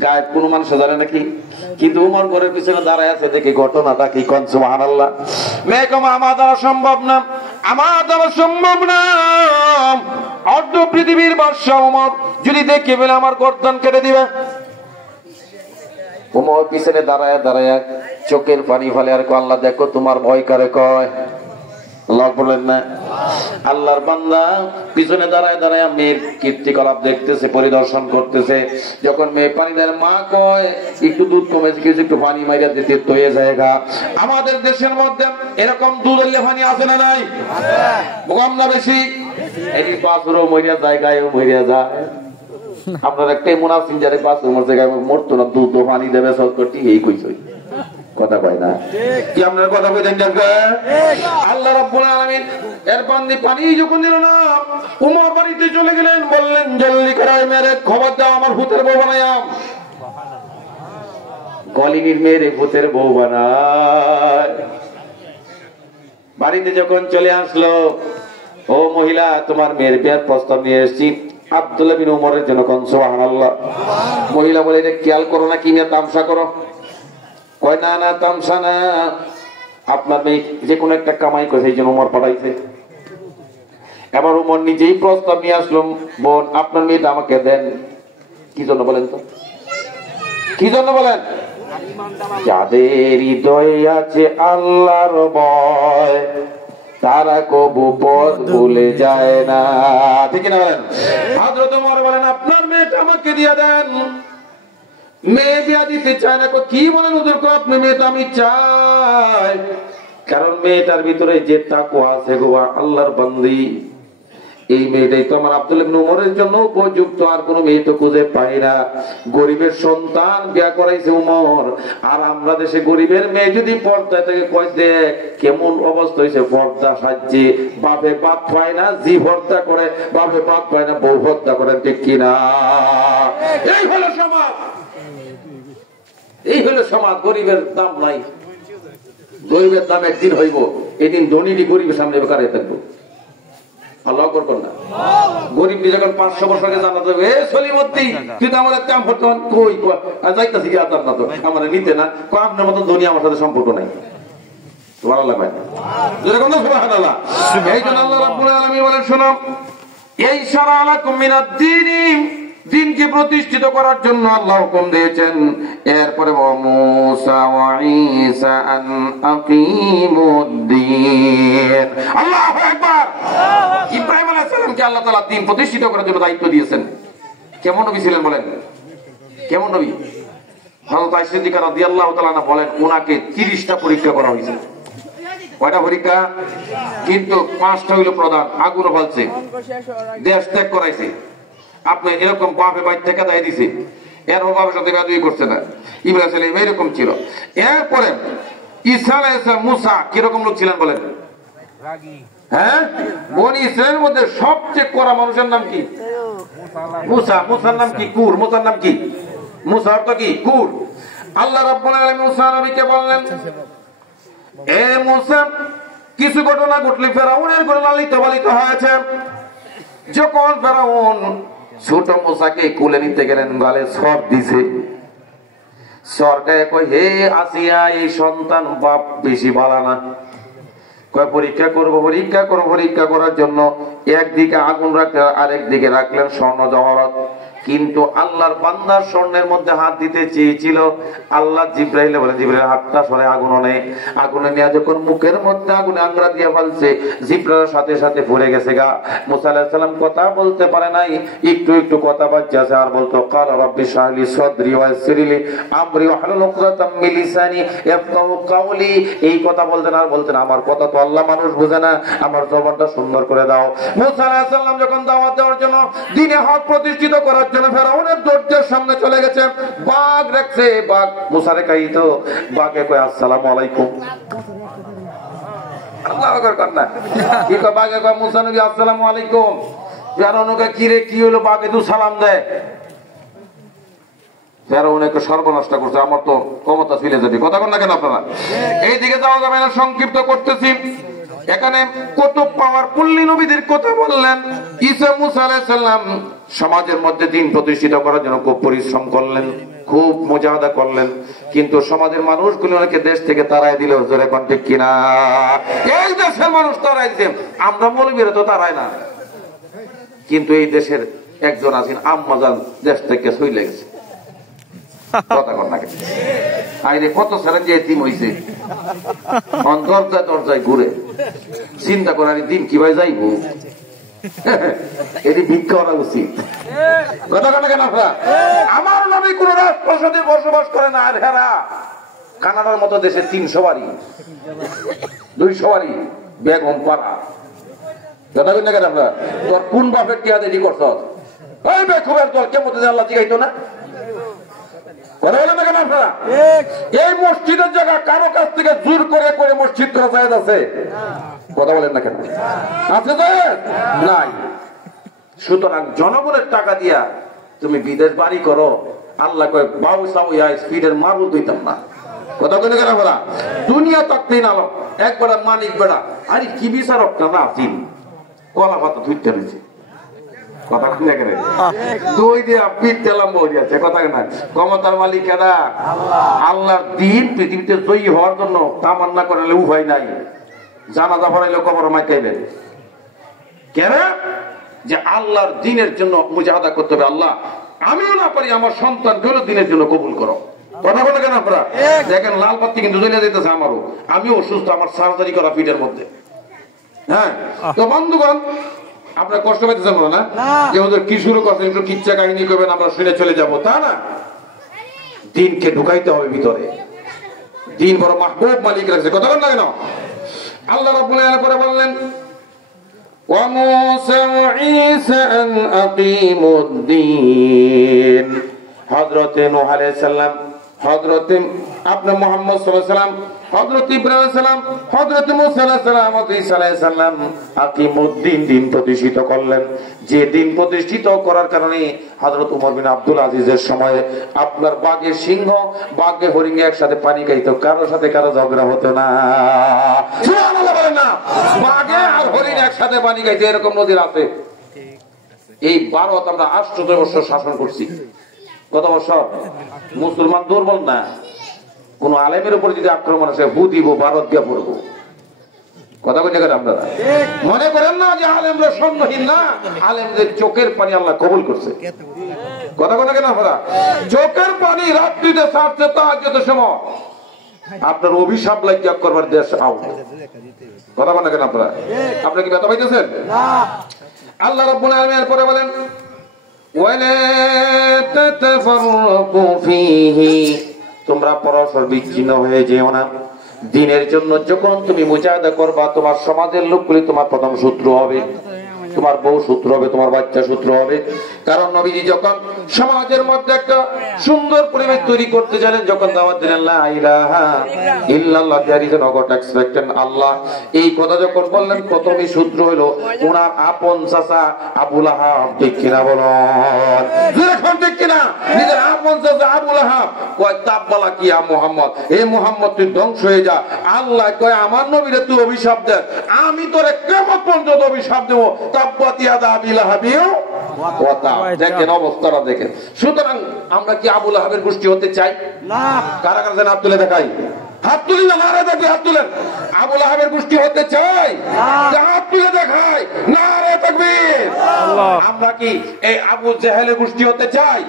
গায়ে কোন মানুষ জানে নাকি, কিন্তু উমর ঘরের পিছনে দাঁড়ায় আছে দেখি ঘটনাটা কি কোন সুবহানাল্লাহ। মেয়ে কম আমার দ্বারা সম্ভব না, আমার দ্বারা সম্ভব না, অর্ধ পৃথিবীর বাদশা উমর যদি দেখে ফেলে আমার গর্দান কেটে দিবে। উমর পিছনে দাঁড়ায় দাঁড়ায় চোখের পানি ফেলে আর আল্লাহ দেখো তোমার ভয় করে কয় আল্লাহ বলেন না। আল্লাহর বান্দা পিছনে দাঁড়ায় দাঁড়ায় মেয়ের কীর্তিকলাপ দেখতেছে, পরিদর্শন করতেছে। যখন মেয়ে পানি দেয় মা কয় একটু দুধ কমেছে কিছু একটু পানি মাইরা দিতে হয়ে জায়গা। আমাদের দেশের মধ্যে এরকম দুধ হলে পানি আছে না নাই? কম না বেশি? এটি বাছুরও মরিয়া যায় গায়েও মরিয়া যায়। আপনার একটাই মনে আছেন যারে বাছুর মরছে গায়ে মরতো না, দুধ পানি দেবে সব করতে এই কইছই কথা কয় না কি আপনার কথা কইতেন? আল্লাহ রাব্বুল আলামিন এর পানি যখন দিল না উমর বাড়িতে চলে গেলেন, বললেন জলদি করে মেরে খবর দাও আমার ভূতের বউ বানায়াম। কলিনীর মেয়ের ভূতের বউ বানায়। বাড়িতে যখন চলে আসলো, ও মহিলা তোমার মেয়ের বিয়ার প্রস্তাব নিয়ে এসেছি আব্দুল্লাহ বিন উমরের জন্য কোন সুবহানাল্লাহ। মহিলা বলে এটা খেয়াল করো না কি তামসা করো? কয় না না তামসা না, আপনার মেয়ে যে কোনো একটা কামাই করে সেই জন্য উমর পাঠাইছে। এবার উমর নিজেই প্রস্তাব নিয়ে আসলো, বোন আপনার মেয়েটা আমাকে দেন। কি জন্য বলেন তো, কি জন্য বলেন? যাদের হৃদয়ে আছে আল্লাহর ভয় তারা কবু পথ ভুলে যায় না, ঠিক না বলেন? হযরত ওমর বলেন আপনার মেয়েটা আমাকে দিয়ে দেন। মেয়ে বিয়া দিতে চায় না। কি বলেন হুজুর? আপনি মেয়েটা আমি চাই, কারণ মেয়েটার ভিতরে যে তাকওয়া আছে গো আল্লাহর বান্দি, এই মেয়েটাই তো আমার আব্দুল্লাহ ইবনে উমরের জন্য উপযুক্ত, আর কোনো মেয়ে তো খুঁজে পাই না। গরিবের সন্তান বিয়া করাইছে উমর, আর আমরা দেশে গরিবের মেয়ে যদি পর্দায় থেকে কয় দেখ কেমন অবস্থা হয়েছে, পর্দা সাজছে বাপে বাপ পায় না, জি হত্যা করে বাপে বাপ পায় না, বউ হত্যা করে, ঠিক কিনা? এই হলো সমাজ, এই হলো সমাজ। গরিবের দাম নাই, গরিবের দাম একদিন হইব, এদিন ধনীরই গরিবের সামনে বেকার থাকবো। আল্লাহ করবেন না। গরিব যখন 500 বছর আগে জানা যাবে এ সলিমদ্দি তুই তো আমার কাম করতেন কই যাইতাছি কি আতার না তো আমার নিতে না, আপনার মতন ধনী আমার সাথে সম্পর্ক নাই। সুবহানাল্লাহ ভাই, যেরকম সুবহানাল্লাহ। এই জন্য আল্লাহ রাব্বুল আলামিন বলেন শোনো, এই শারা লাকুম মিনাদ-দীনি, দিনকে প্রতিষ্ঠিত করার জন্য আল্লাহ হুকুম দিয়েছেন। এরপরে মুসা ওয়া ঈসা আন আকিমুদ-দীন। আল্লাহু আকবার। ইব্রাহিম আলাইহিস সালামকে আল্লাহ তাআলা দিন প্রতিষ্ঠিত করার জন্য দায়িত্ব দিয়েছেন। কেমন নবী ছিলেন বলেন? কেমন নবী? হযরত আয়েশা সিদ্দিকা রাদিয়াল্লাহু তাআলা আনহা বলেন ওনাকে 30টা পরীক্ষা করা হয়েছে। কয়টা পরীক্ষা? কিন্তু 5টা হইল প্রধান। আগুনও ফেলছে, দেশ ত্যাগ করাইছে, আপনি এরকম বাপে বাইর থেকে দায় দিছে, এর বাপের সাথে বেয়াদবি করছে না। ইব্রাহিম সালাম এরকম ছিল। এরপরে ঈসা আলাইহিস সালাম, মুসা কিরকম লোক ছিলেন বলেন? হ্যাঁ, বনি ইসরায়েলের মধ্যে সবচেয়ে কড়া মানুষের নাম কি? মুসা। মুসার নাম কি? কুর। মুসার নাম কি? মুসা অর্থ কি? কুর। আল্লাহ রাব্বুল আলামিন মুসা নবীকে বললেন, এ মুসা কিছু ঘটনা ঘটলে ফেরাউনের ঘরে লালিত পালিত হয়েছে। যখন ফেরাউন ছোট মুসাকে কোলে নিতে গেলেন, গালে সর দিছে। সরকারে কই হে আসিয়া এই সন্তান বাপ বেশি ভালো না, কয় পরীক্ষা করবো, পরীক্ষা করবো। পরীক্ষা করার জন্য একদিকে আগুন রাখলেন, আরেক দিকে রাখলেন স্বর্ণ জহরত। কিন্তু আল্লাহর বান্দার স্বর্ণের মধ্যে হাত দিতে চেয়েছিল, আল্লাহ জিব্রাইল বলে জিব্রাইল হাতটা সরে আগুন নেই। আগুনে নিয়ে যখন মুখের মধ্যে আগুনে আংরা দিয়ে ফেলছে, জিব্রাইলের সাথে সাথে পুড়ে গেছে গা। মুসা আলাইহিস সালাম কথা বলতে পারে নাই, একটু একটু কথা বাজছে, আর বলতো ক্বালা রাব্বি ইশরাহ লি সাদরি ওয়া ইয়াসসির লি আমরি ওয়াহলুল উকদাতাম মিন লিসানি ইয়াফকাহু কাওলি। এই কথা বলতেন আর বলতেন আমার কথা তো আল্লাহ মানুষ বুঝে না, আমার জবানটা সুন্দর করে দাও। মুসা আলাইহিস সালাম যখন দাওয়াত দেওয়ার জন্য দ্বীনে হক প্রতিষ্ঠিত করার জন্য ফেরাউনের দরজার সামনে চলে গেছে, বাঘ রাখছে, বাঘ মুসারে খাইত, বাঘে কয় আসসালামু আলাইকুম। আল্লাহু আকবার না, কি কয় বাঘে কয় মুসা নবী আসসালামু আলাইকুম। ফেরাউনকে কি রে কি হলো, বাঘে তো সালাম দেয়। ফেরাউন একটু সর্বনাশটা করছে, আমার তো ক্ষমতা ফিরে যাবে, কথা বল না কেন আপনারা? এইদিকে যাওয়া যাবে না, সংক্ষিপ্ত করতেছি। এখানে কত পাওয়ারফুলি নবীদের কথা বললেন। ঈসা মুসা আলাইহিস সালাম সমাজের মধ্যে দিন প্রতিষ্ঠিত করার জন্য খুব পরিশ্রম করলেন, খুব মুজাহাদা করলেন, কিন্তু সমাজের মানুষগুলো অনেকে দেশ থেকে তাড়াই দিল। জোরে কোন ঠিক কিনা? এই দেশের মানুষ তাড়াই দিচ্ছে, আমরা মৌলবীরা তো তাড়াই না, কিন্তু এই দেশের একজন আছেন আম্মাজান দেশ থেকে চলে গেছে, কথা কর না কেন? আইরে কত সারা যে এতিম হইছে, দরজায় দরজায় ঘুরে চিন্তা করার দিন কিভাবে যাইব, এটি ভিক্ষা করা উচিত, কথা কর না কেন? আমার নবী কোন রাজপ্রাসাদে বসবাস করে না, আর হেরা কানাডার মতো দেশে 300 বাড়ি 200 বাড়ি বেগম পাড়া, কথা কই না কেন? আমরা তোর কোন বাপের টিয়া দেরি করছ? ওই বেকুবের দল কেমন আল্লাহ জিগাইতো না, কথা বলেন না কেন আপনারা? এই মসজিদের জায়গা কারো কাছ থেকে জোর করে করে মসজিদ করা জায়েজ আছে? কথা বলেন না কেন? আছে জায়েজ? নাই। সুতরাং জনগণের টাকা দিয়া তুমি বিদেশ বাড়ি করো, আল্লাহ কয় বাউ সাউ ইয়া স্পিডের মারুল দিতাম না, কথা বলেন কেন আপনারা? দুনিয়া তাকতিন আলো একবার মালিক বেড়া, আরে কি বিচারক না আছিন কলা পাতা ধুইতে নিছে, কথা শুনে গেলে দুই দিয়ে পিঠ তেলাম বই আছে, কথা না? ক্ষমতার মালিক এরা আল্লাহর দিন পৃথিবীতে জয়ী হওয়ার জন্য তামান্না করলে উভয় নাই, জানাজা পড়াইলে কবর মাইকাইবেন কেন? যে আল্লাহর দিনের জন্য মুজাহাদা করতে হবে। আল্লাহ আমিও না পারি, আমার সন্তান গুলো দিনের জন্য কবুল করো, কথা বলে কেন আপনারা? দেখেন লাল বাতি কিন্তু জ্বলে যেতেছে, আমারও, আমিও অসুস্থ, আমার সার্জারি করা পিঠের মধ্যে। হ্যাঁ, তো বন্ধুগণ আপনারা কষ্ট পাইতেছেন না যে ওদের কি শুরু করছেন, একটু কিচ্ছা কাহিনী করবেন আমরা শুনে চলে যাব, তা না। দিনকে ঢুকাইতে হবে ভিতরে, দিন বড় মাহবুব মালিক রাখছে, কথা বল না কেন? আল্লাহ রাব্বুল আলামিন পরে বললেন ওয়া মূসা ওয়া ঈসা আন আকিমুদ্দিন। হযরতে নূহ আলাইহিস সালাম, হযরতে আপনার মুহাম্মদ সাল্লাল্লাহু আলাইহি সাল্লাম, হযরত ইব্রাহিম আলাইহিস সালাম, হযরত মুসা আলাইহিস সালাম, হযরত ঈসা আলাইহিস সালাম আকিমুদ্দিন, দিন প্রতিষ্ঠিত করলেন। যে দিন প্রতিষ্ঠিত করার কারণে হযরত ওমর বিন আব্দুল আজিজের সময় আপনার বাঘের সিংহ বাঘে হরিণে একসাথে পানি খাইতো, কারোর সাথে কারো ঝগড়া হতো না, সুবহানাল্লাহ বলেন না? বাঘে আর হরিণ একসাথে পানি খাইতো, এরকম নদীর আছে। এই ভারত আমরা 800 বছর শাসন করছি, কত বছর? মুসলমান দুর্বল না, কোন আলেমের উপর যদি আক্রমণ আসে হু দিব, ভারত দিয়ে পড়বো, কথা বলতে গেলে আপনারা মনে করেন না যে আলেমরা সন্দেহহীন না, আলেমদের চোখের পানি আল্লাহ কবুল করছে, কথা বলে কেন আপনারা? চোখের পানি রাত্রিতে ছাড়ছে তাহাজ্জুদের সময়, আপনার অভিশাপ লাগিয়া করবার দেশ আউট, কথা বলে কেন আপনারা? আপনারা কি ব্যথা পাইতেছেন? আল্লাহ রাব্বুল আলামিন পরে বলেন ওয়ালা তাতাফাররাকু ফীহি, তোমরা পরস্পর বিচ্ছিন্ন হয়ে যেও না। দিনের জন্য যখন তুমি মুজাহাদা করবা, তোমার সমাজের লোকগুলি তোমার প্রথম শত্রু হবে, তোমার বউ শত্রু হবে, তোমার বাচ্চা শত্রু হবে। কারণ নবীজি যখন সমাজের মধ্যে একটা সুন্দর পরিবেশ তৈরি করতে জানেন, যখন দাওয়াত দিলেন লা ইলাহা ইল্লাল্লাহ, দেয়ার ইজ নট এক্সপেক্টেড আল্লাহ, এই কথা যখন বললেন, প্রথমই শত্রু হলো ওনার আপন চাচা আবু লাহাব, ঠিক কিনা বলেন? এখন ঠিক কিনা? নিজের আপন চাচা আবু লাহাব কয় তাব্বালা কি ইয়া মুহাম্মদ, এই মুহাম্মদ তুই ধ্বংস হয়ে যা। আল্লাহ কয় আমার নবীরে তুই অভিশাপ দে, আমি তোরে কিয়ামত পর্যন্ত অভিশাপ দেব, তাব্বাত ইয়াদা আবি লাহাবিও ওয়া তাব। দেখেন অবস্থাটা দেখেন। সুতরাং আমরা কি আবু লাহাবের গোষ্ঠী হতে চাই? না। কারা কারা যেন হাত তুলে দেখাই, হাত তুলি না, নারে দেখবি হাত তুলেন। আবু লাহাবের গোষ্ঠী হতে চাই? হাত তুলে দেখাই, নারে তাকবীর। আমরা কি এই আবু জেহেলের গোষ্ঠী হতে চাই?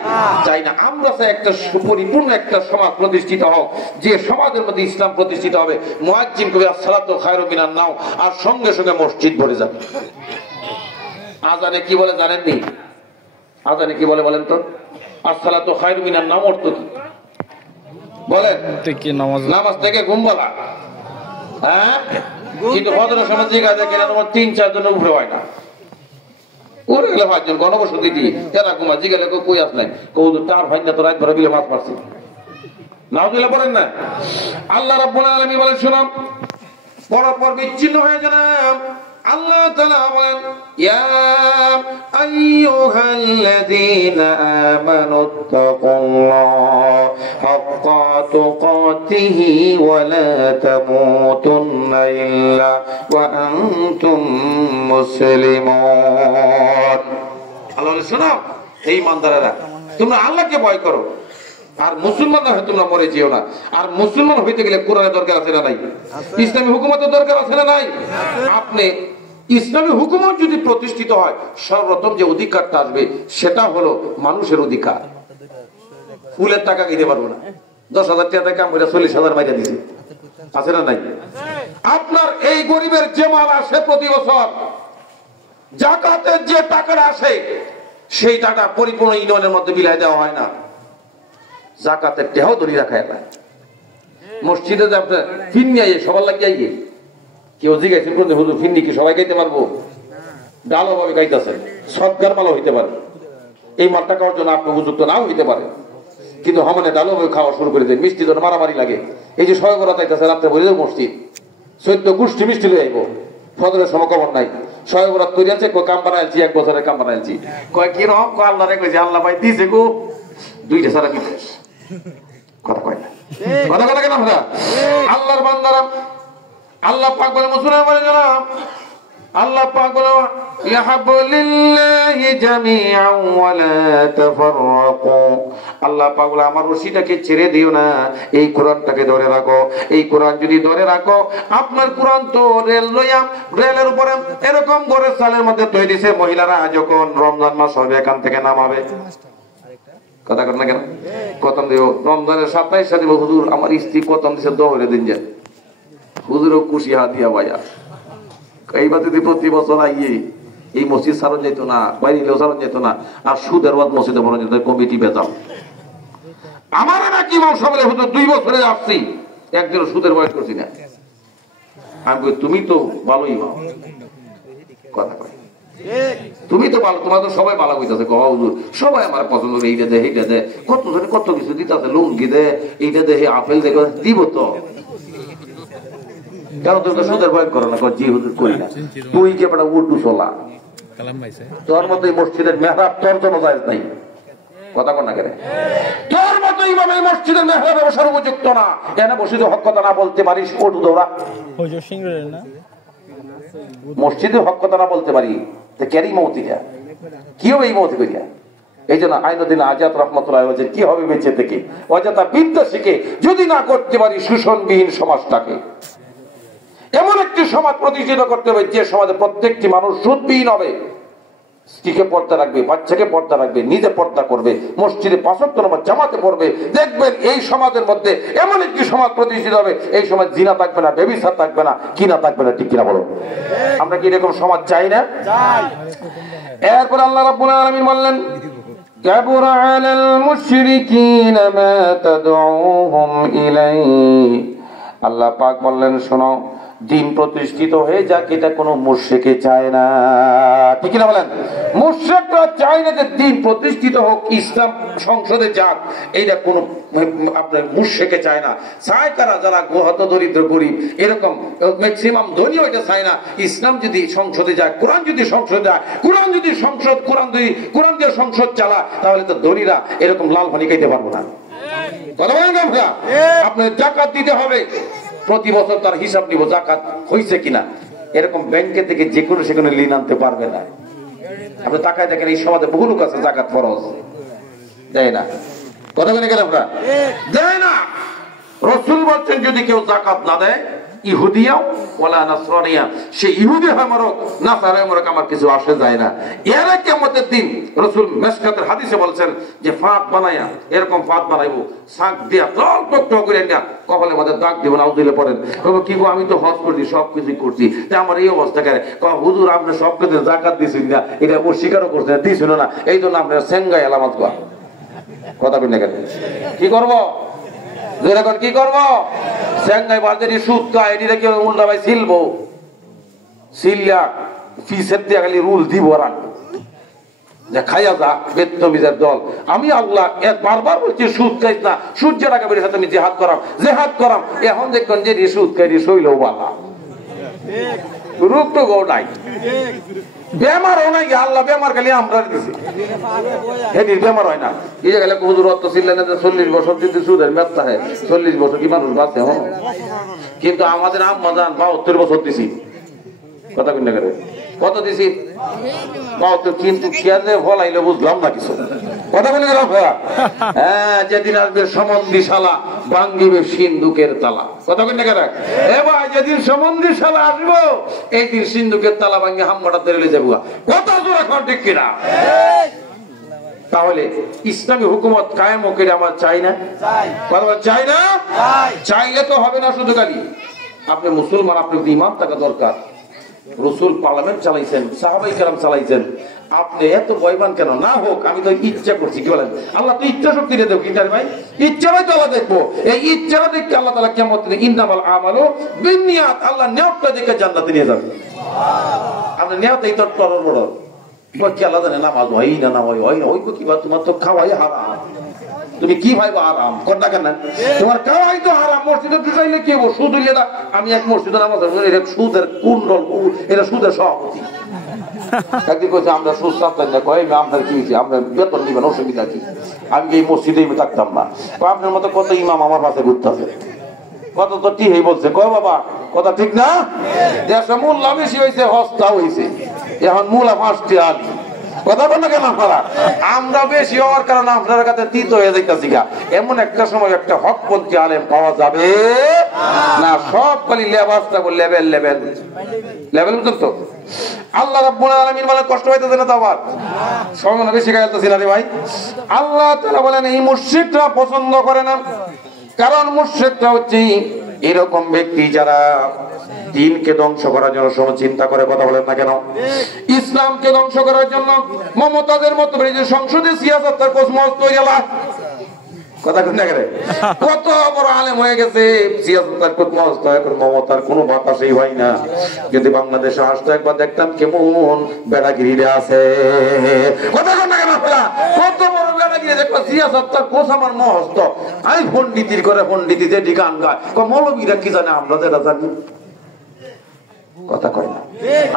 চাই না। আমরা চাই একটা পরিপূর্ণ একটা সমাজ প্রতিষ্ঠিত হোক, যে সমাজের মধ্যে ইসলাম প্রতিষ্ঠিত হবে। মুয়াজ্জিন কবি আসসালাতু খায়রুম মিনান নাওম, আর সঙ্গে সঙ্গে মসজিদ ভরে যাবে। আজানে কি বলে জানেননি? আজানে কি বলে বলেন তো? আসসালাতু খায়রুম মিনান নাওম অর্থ কি বলেন? নামাজ থেকে ঘুম বলা। হ্যাঁ, কিন্তু ফজরের সময় জিজ্ঞাসা দেখেন 3-4 জনের উপরে হয় না, ওরে গেলে ভাইজন গণবসতি দি এরা ঘুমা জিগেলে কই আস নাই কৌ তার ভাই না তো রাত ভরে বিলে মাছ মারছি নাউজুবিল্লাহ পড়েন না। আল্লাহ রাব্বুল আলামিন বলেন শুনুন, পরপর বিচ্ছিন্ন হয়ে গেলাম। আল্লাহ তাআলা বলেন ইয়া আইয়ুহাল্লাযীনা আমানুত্তাকুল্লাহ হাক্কা তুকাতিহি ওয়া লা তামুতুন্না ইল্লা ওয়া আনতুম মুসলিমুন। আল্লাহ বলেন শোনো এই ইমানদারেরা, তোমরা আল্লাহকে ভয় করো আর মুসলমান না হয়ে তোমরা মরে যেও না। আর মুসলমান হইতে গেলে কোরআনের দরকার আছে না নাই? ইসলামী হুকুমতের দরকার আছে না নাই? আপনি ইসলামী হুকুমত যদি প্রতিষ্ঠিত হয়, সর্বপ্রথম যে অধিকারটা আসবে সেটা হলো মানুষের অধিকার। ফুলের টাকা দিতে পারবো না, 10,000 টাকা কাম করে 40,000 মাইরা দিছে, আছে না নাই? আপনার এই গরিবের যে মাল আসে প্রতি বছর, যাকাতের যে টাকাটা আসে সেই টাকা পরিপূর্ণ ইউনিয়নের মধ্যে বিলাই দেওয়া হয় না। জাকাতের টেহাও ধরে রাখা এটা মসজিদে যে আপনার ফিন্নি আইয়ে সবার লাগিয়ে আইয়ে কেউ জিজ্ঞাসা করতে হুজুর ফিন্নি কি সবাই খাইতে পারবো? ডালও ভাবে খাইতেছেন, সদগার মালও হইতে পারে, এই মালটা খাওয়ার জন্য আপনি উপযুক্ত নাও হইতে পারে, কিন্তু হমনে ডালও ভাবে খাওয়া শুরু করে দেন, মিষ্টি ধরে মারামারি লাগে। এই যে সবাই করা চাইতেছে রাত্রে বলে মসজিদ 14 গোষ্ঠী মিষ্টি লয়ে আইব, ফজরের সমকবর নাই, সবাই বরাত তৈরি আছে, কাম বানাইছি 1 বছরের কাম বানাইছি, কয় কি রকম আল্লাহ রে কইছে আল্লাহ ভাই দিছে গো 2টা সারা দিতে কথা কয় না, কথা কথা কেন আমরা আল্লাহর বান্দারা। আল্লাহ পাক বলে মুসলমান বলে জানাম, আল্লাহ পাক বলে ইয়াহাবুলিল্লাহি জামিআন ওয়া লা তাফাররাকু। আল্লাহ পাক বলে আমার রশিটাকে ছেড়ে দিও না, এই কোরআনটাকে ধরে রাখো। এই কোরআন যদি ধরে রাখো, আপনার কোরআন তো রেল লইয়া রেলের উপরে এরকম ঘরের সালের মধ্যে তৈরি দিছে, মহিলারা যখন রমজান মাস হবে এখান থেকে নামাবে, কথা কর না কেন? কতম দিব রমজানের 27 সাথে হুজুর আমার স্ত্রী কতম দিছে দৌড়ে দিন যায়, হুজুরও খুশি হাত দিয়া ভাইয়া এইবার যদি প্রতি বছর আইয়ে এই মসজিদ সারণ যেত না, বাইরে সারণ যেত না, আর সুদের বাদ মসজিদে মনে যেত কমিটি বেতাম। আমার নাকি ইমাম সাহেব হুজুর 2 বছরে আসছি একদিনও সুদের বয়স করছি না। আমি বলি তুমি তো ভালোই ইমাম, কথা কয় তুমি তো ভালো, তোমার তো সবাই ভালো হইতেছে, হুজুর সবাই আমার পছন্দ করে, এইটা দে এইটা দে, কত ধরে কত কিছু দিতেছে, লুঙ্গি দে এইটা দে আপেল দে, দিব তো কেন তোর সুদের ভয় করো না? জি হুজুর করি না। তুই কে বড় উর্দু চলা, তোর মতো মসজিদের মেহরাব তোর জন্য জায়েজ নাই, কথা কর না কেন? তোর মতো ইমাম এই মসজিদের মেহরাবে বসার উপযুক্ত না, কেন বসিতে হক কথা না বলতে পারিস? ওটু দৌড়া মসজিদে হক কথা না বলতে পারি তো কেন ইমামতিটা কি হবে? ইমামতি করিয়া এই জন্য আইনুদ্দিন আজাদ রহমতুল্লাহ বলছেন কি হবে বেঁচে থেকে অযথা বিদ্যা শিখে যদি না করতে পারি শোষণবিহীন সমাজটাকে, এমন একটি সমাজ প্রতিষ্ঠিত করতে হবে যে সমাজে প্রত্যেকটি মানুষ সুদবিহীন হবে, স্ত্রীকে পর্দা রাখবে, বাচ্চাকে পর্দা রাখবে, নিজে পর্দা করবে, মসজিদে 5 ওয়াক্ত নামাজ জামাতে পড়বে। দেখবেন এই সমাজের মধ্যে এমন একটি সমাজ প্রতিষ্ঠিত হবে, এই সমাজ জিনা থাকবে না, ব্যভিচার থাকবে না, কিনা থাকবে না, ঠিক কিনা বলো? আমরা কি এরকম সমাজ চাই না? এরপর আল্লাহ রাব্বুল আলামিন বললেন কাবুরা আলাল মুশরিকিনা মা তাদউহুম ইলাইহি। আল্লাহ পাক বললেন শোনো, দিন প্রতিষ্ঠিত হয়ে যাক এটা কোনো মুশরিকে চায় না, ঠিক না বলেন? মুশরিকরা চায় না যে দিন প্রতিষ্ঠিত হোক, ইসলাম সংসদে যাক, এইটা কোনো আপনার মুশরিকে চায় না। চায় কারা? যারা গহত দরিদ্র গরিব, এরকম ম্যাক্সিমাম ধনীও এটা চায় না। ইসলাম যদি সংসদে যায়, কোরআন যদি সংসদে যায়, কোরআন যদি সংসদ কোরআন দিয়ে সংসদ চালা, তাহলে তো ধনীরা এরকম লাল পানি খাইতে পারবো না। কথা বলেন না ভাইয়া? আপনার যাকাত দিতে হবে, প্রতি বছর তার হিসাব নিব যাকাত হয়েছে কিনা। এরকম ব্যাংকে থেকে যে কোনো সেখানে ঋণ আনতে পারবে না। আপনি তাকায় দেখেন এই সমাজে বহু লোক আছে যাকাত ফরজ দেয় না, কথা বলে গেলে আমরা দেয় না। রাসূল বলছেন যদি কেউ যাকাত না দেয়, ইহুদিয়া ওয়ালা নাসরানিয়া, সে ইহুদি হয় মরক, নাসারা হয় মরক, আমার কিছু আসে যায় না। এর কিয়ামতের দিন রাসূল মিশকাতের হাদিসে বলছেন যে ফাত বানায়া, এরকম ফাত বানাইবো, শাক দিয়া টক টক টক করে না, কপালের মধ্যে দাগ দিব না, দিলে পড়েন কি গো আমি তো হজ করছি, সবকিছু করছি, তা আমার এই অবস্থা কেন? হুজুর আপনি সবকিছু যাকাত দিয়েছেন না, এটা অস্বীকারও করছেন, দিয়েছিল না, এই জন্য আপনার সেঙ্গাই আলামত করা, কথা বলেন না কেন? কি করবো এখন, কি করবো? সেঙ্গাই বাজারে সুদ খায়, এটি রেখে উল্টা ভাই সিলবো, সিলিয়া ফিসের দিয়ে খালি রুল দিব রাখবো, যে খাইয়া যা বেদনবীদের দল। আমি আল্লাহ বারবার বলছি সুদ খাইস না, সুদ যে টাকা বেরিয়ে তুমি জেহাদ করাম। এখন দেখবেন যে সুদ খাই শৈল বালা রূপ তো গো নাই, বেমারও নাই, আল্লাহ বেমার খালি আমরা দিছি, হেডির বেমার হয় না। এই গেলে হুজুর অত ছিলেন 40 বছর যদি সুদের মেত্তা হয়, 40 বছর কি মানুষ বাঁচে? কিন্তু আমাদের আম্মা জান 72 বছর দিছি। কথা কিনা করে কত দিছি? কিন্তু কেন ফলাইলে বুঝলাম না কিছু। কথা বলে গেলাম হ্যাঁ, যেদিন আসবে সমন্দিশালা ভাঙ্গিবে সিন্ধুকের তালা। কথা কিনা করে এ ভাই, যেদিন সমন্দিশালা আসবো এই দিন সিন্ধুকের তালা ভাঙ্গি হাম্মাটা তেরে যাবো। কত জোর এখন ঠিক কিনা? তাহলে ইসলামী হুকুমত কায়েম হোক আমার চাই না? চাই না? চাইলে তো হবে না শুধু খালি। আপনি মুসলমান, আপনার ইমাম থাকা দরকার। রসুল পার্লামেন্ট চালাইছেন, সাহাবাই কেরাম চালাইছেন, আপনি এত ভয়বান কেন? না হোক, আমি তো ইচ্ছা করছি। কি বলেন? আল্লাহ তো ইচ্ছা শক্তি দিয়ে দেবো কিনা ভাই? ইচ্ছাটাই তো আল্লাহ দেখবো। এই ইচ্ছাটা দেখতে আল্লাহ তাআলা কিয়ামত দিনে ইন্নামাল আমালু বিন্নিয়াত, আল্লাহ নিয়তটা দেখে জান্নাতে নিয়ে যাবে। আপনি নিয়ত এই তো তরর বড় কি আল্লাহ জানে নামাজ হয় না, নামাজ হয় না, ওই কি বা তোমার তো খাওয়াই হারাম। তুমি কি ভাই আরাম কর না কেন? তোমার খাওয়াই তো হারাম। মসজিদে ঢুকাইলে কি হবো? সুদ হইলে না। আমি এক মসজিদে নামাজ সুদের কুণ্ডল, এটা সুদের সভাপতি। একদিন কইছে আমরা সুদ চাচ্ছেন না। কয় আপনার কি হয়েছে? আপনার বেতন দিবেন, অসুবিধা কি? আমি এই মসজিদে থাকতাম না। আপনার মতো কত ইমাম আমার পাশে ঘুরতেছে, কত তো টি বলছে। কয় বাবা কথা ঠিক না? দেশে মূল্য বেশি হয়েছে, হস্তা হয়েছে, এখন মূলা 5 টাকা। কথা বল না কেন? আমরা বেশি হওয়ার কারণে আপনার কাছে তিত হয়ে যাইতেছি। এমন একটা সময় একটা হকপন্থী আলেম পাওয়া যাবে না। সব খালি লেবাসটা লেভেল লেভেল লেভেল বুঝুন তো। আল্লাহ রাব্বুল আলামিন বলে কষ্ট হইতেছে না তো? আবার সময় বেশি গাইতেছি না রে ভাই। আল্লাহ তাআলা বলেন এই মুশরিকরা পছন্দ করে না, কারণ মুশরিকরা হচ্ছে এরকম ব্যক্তি যারা দিনকে ধ্বংস করার জন্য সময় চিন্তা করে। কথা বলেন না কেন? ইসলামকে ধ্বংস করার জন্য মমতাজের মতো সংসদে সিয়াসত তার কোসমস তৈরি হলো। কথা কোন জায়গায়? কত বড় আলেম হয়ে গেছে, সিয়াসত তার কোসমস তো এখন মমতার কোনো বাতাসই হয় না। যদি বাংলাদেশে আসতো একবার দেখতাম কেমন বেড়াগিরিরে আছে। কথা কোন জায়গায়? কত বড় বেড়াগিরি দেখো, সিয়াসত তার কোস আমার মহস্ত। আমি পন্ডিতির করে পন্ডিতি যে গান গায়, মৌলবীরা কি জানে আমরা যেটা জানি। কথা কয় না।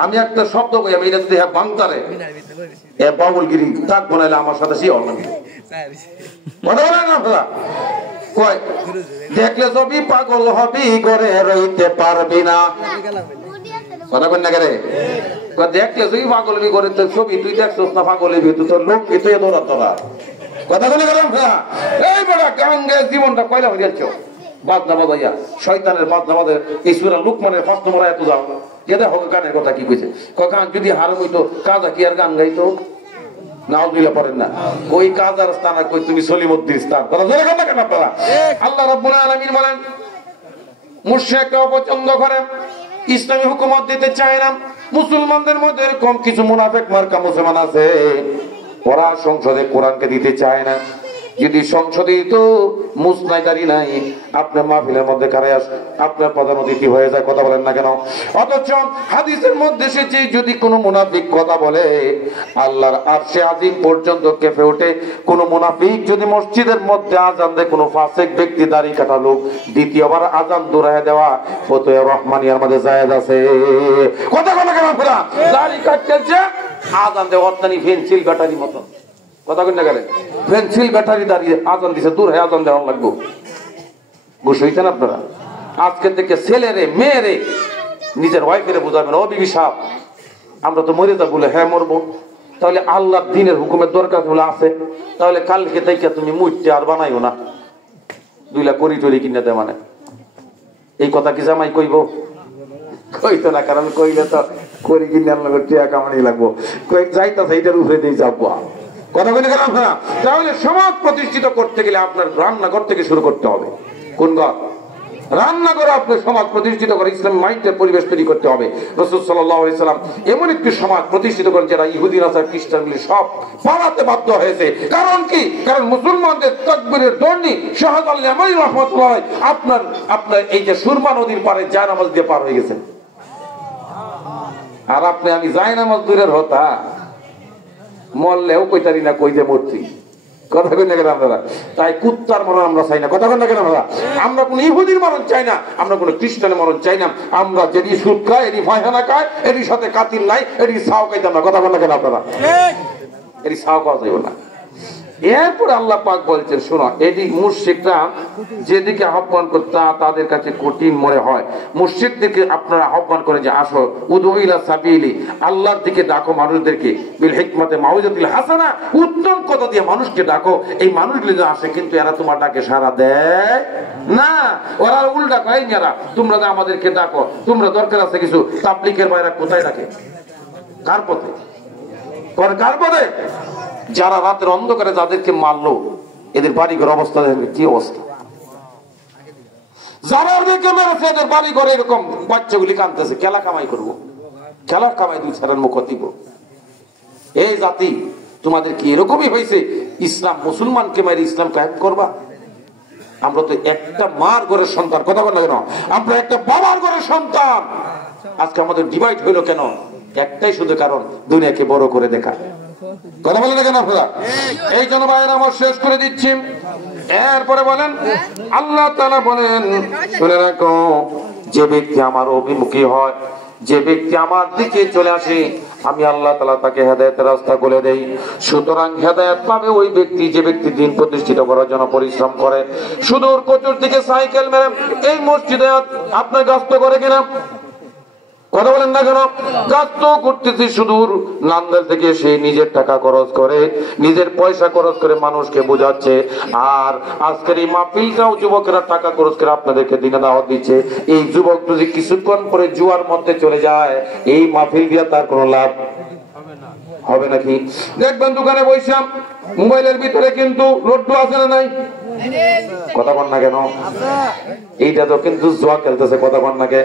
আমি একটা শব্দ কই, আমি এটা যদি বাংতারে এ বাউলগিরি তাক বানাইলে আমার সাথে সে অন্য কথা বলেন না আপনারা? কয় দেখলে সবই পাগল হবি, করে রইতে পারবি না। কথা বলেন না করে? দেখলে সবই পাগল হবি, করে ছবি তুই দেখছিস না পাগল হবি, তুই তোর লোক এতে ধরা তোরা। কথা বলে গেলাম এই বড় গান গায়ে জীবনটা কয়লা হয়ে যাচ্ছ বাজনা বাজাইয়া, শয়তানের বাজনা বাজায়। এই সূরা লুকমানের 5 নম্বর আয়াত দাও, যেটা হোক গানের কথা কি কইছে। গান যদি হারাম হইতো কাজা কি আর গান গাইতো? নাউজুবিল্লাহ পড়েন না। ওই কাজার স্থান আর কই তুমি সলিমুদ্দিন স্থান। কথা বলে গেল না কেন আপনারা? আল্লাহ রাব্বুল আলামিন বলেন মুশরিকরা অপছন্দ করে, ইসলামী হুকুমত দিতে চায় না। মুসলমানদের মধ্যে এরকম কিছু মুনাফিক মার্কা মুসলমান আছে, ওরা সংসদে কোরআনকে দিতে চায় না। যদি সংসদে তো মুসনাইদারি নাই, আপনার মাহফিলের মধ্যে কারায়াস আপনার প্রধান অতিথি হয়ে যায়। কথা বলেন না কেন? অথচ হাদিসের মধ্যে এসেছে যদি কোনো মুনাফিক কথা বলে আল্লাহর আরশে আজিম পর্যন্ত কেঁপে ওঠে। কোন মুনাফিক যদি মসজিদের মধ্যে আজান দেয়, কোন ফাসিক ব্যক্তি দাড়ি কাটা লোক দ্বিতীয়বার আজান দূরায় দেওয়া ফতোয়া রহমানিয়ার মধ্যে জায়েজ আছে। কথা বলেন না কেন? পুরা দাড়ি কাটতেছে আজান দেওয়া অর্থাৎ পেন্সিল ব্যাটারি মতো। কথা কই না গেলে পেন্সিল ব্যাটারি দাঁড়িয়ে আজান দিছে, দূর হয়ে আজান দেওয়া লাগবো। বুঝ হইছেন আপনারা? আজকে থেকে ছেলেরে মেয়েরে নিজের ওয়াইফেরে বোঝাবেন, ও বিবি সাহেব আমরা তো মরে যাবো। বলে হ্যাঁ মরবো। তাহলে আল্লাহর দিনের হুকুমের দরকার হলে আছে, তাহলে কালকে থেকে তুমি মুইতে আর বানাইও না, 2 লাখ করি টরি কিনে দে। মানে এই কথা কি জামাই কইব? কইতো না, কারণ কইলে তো করি কিনে আনলে টিয়া কামানি লাগবো। যাইতাছে এইটার উপরে দিয়ে যাবো। কথা বলে গেলাম না? তাহলে সমাজ প্রতিষ্ঠিত করতে গেলে আপনার রান্নাঘর থেকে শুরু করতে হবে। কোন ঘর? রান্নাঘর। আপনার সমাজ প্রতিষ্ঠিত করে ইসলাম মাইন্ডের পরিবেশ তৈরি করতে হবে। রাসূল সাল্লাল্লাহু আলাইহি সাল্লাম এমন একটি সমাজ প্রতিষ্ঠিত করেন যারা ইহুদি নাসারা খ্রিস্টানগুলি সব পালাতে বাধ্য হয়েছে। কারণ কি? কারণ মুসলমানদের তাকবীরের ধ্বনি শাহাদাত আল ইয়ামানি রাহমাতুল্লাহ আপনার এই যে সুরমা নদীর পারে জায়নামাজ দিয়ে পার হয়ে গেছেন। আর আপনি আমি জায়নামাজ দূরের হতা মরলেও কইতারি না কই যে মরছি, কথা কই না কেন আপনারা? তাই কুত্তার মরণ আমরা চাই না, কথা কই না কেন আপনারা? আমরা কোন ইহুদির মরণ চাই না, আমরা কোন খ্রিস্টানের মরণ চাই না। আমরা যেটি সুদ খায়, এটি ফায়খানা খায়, এটির সাথে কাতিল নাই, এটি ছাও খাইতাম না, কথা কই না কেন আপনারা? এটি ছাও খাওয়া যাইব না। এরপরে আল্লাহ পাক বলছেন, শোনো, এদিক মুশরিকরা যেদিকে আহ্বান করে তাদের কাছে কঠিন মনে হয়। মুশরিকদেরকে আপনারা আহ্বান করেন যে আসো, উদু ইলা সাবিলি, আল্লাহর দিকে ডাকো মানুষদেরকে, বিল হিকমাতে মাউইজাতিল হাসানা, উত্তম কথা দিয়ে মানুষকে ডাকো। এই মানুষগুলো যে আসে, কিন্তু এরা তোমার ডাকে সাড়া দেয় না, ওরা উল্টা কয়, যারা তোমরা আমাদেরকে ডাকো, তোমরা দরকার আছে কিছু, তাবলীগের বাইরে কোথায় ডাকে? কার পথে? কার পথে? যারা রাতের অন্ধকারে যাদেরকে মারলো, এদের বাড়িঘর অবস্থা দেখবে কি অবস্থা। যারা ওদেরকে মেরেছে, এদের বাড়িঘরে এরকম বাচ্চাগুলি কাঁদতেছে, খেলা কামাই করবো, খেলার কামাই দুই ছাড়ার মুখ দিব। এই জাতি তোমাদের কি এরকমই হয়েছে? ইসলাম মুসলমানকে মারি ইসলাম কায়েম করবা? আমরা তো একটা মার ঘরের সন্তান, কথা বল না কেন? আমরা একটা বাবার ঘরের সন্তান। আজকে আমাদের ডিভাইড হইলো কেন? একটাই শুধু কারণ, দুনিয়াকে বড় করে দেখা। কথা বলেন না কেন আপনারা? এই জন্য ভাইয়েরা আমার শেষ করে দিচ্ছি। এরপরে বলেন আল্লাহ তাআলা বলেন, শুনে রাখো, যে ব্যক্তি আমার অভিমুখী হয়, যে ব্যক্তি আমার দিকে চলে আসে, আমি আল্লাহ তাআলা তাকে হেদায়েতের রাস্তা খুলে দেই। সুতরাং হেদায়েত পাবে ওই ব্যক্তি যে ব্যক্তি দিন প্রতিষ্ঠিত করার জন্য পরিশ্রম করে। সুদূর কচুর থেকে সাইকেল মেরে এই মসজিদে আপনার গাস্ত করে কিনা? কথা বলেন না কেন? গাস্ত করতেছি সুদূর নান্দাল থেকে, সে নিজের টাকা খরচ করে, নিজের পয়সা খরচ করে মানুষকে বোঝাচ্ছে। আর আজকের এই মাহফিলটাও যুবকেরা টাকা খরচ করে আপনাদেরকে দিনে দাওয়াত দিচ্ছে। এই যুবক যদি কিছুক্ষণ পরে জুয়ার মধ্যে চলে যায়, এই মাহফিল দিয়ে তার কোনো লাভ হবে নাকি? দেখবেন দোকানে বসলাম, মোবাইলের ভিতরে কিন্তু লড্ডু আছে না নাই? কথা বল না কেন? এইটা তো কিন্তু জুয়া খেলতেছে, কথা বল না কে?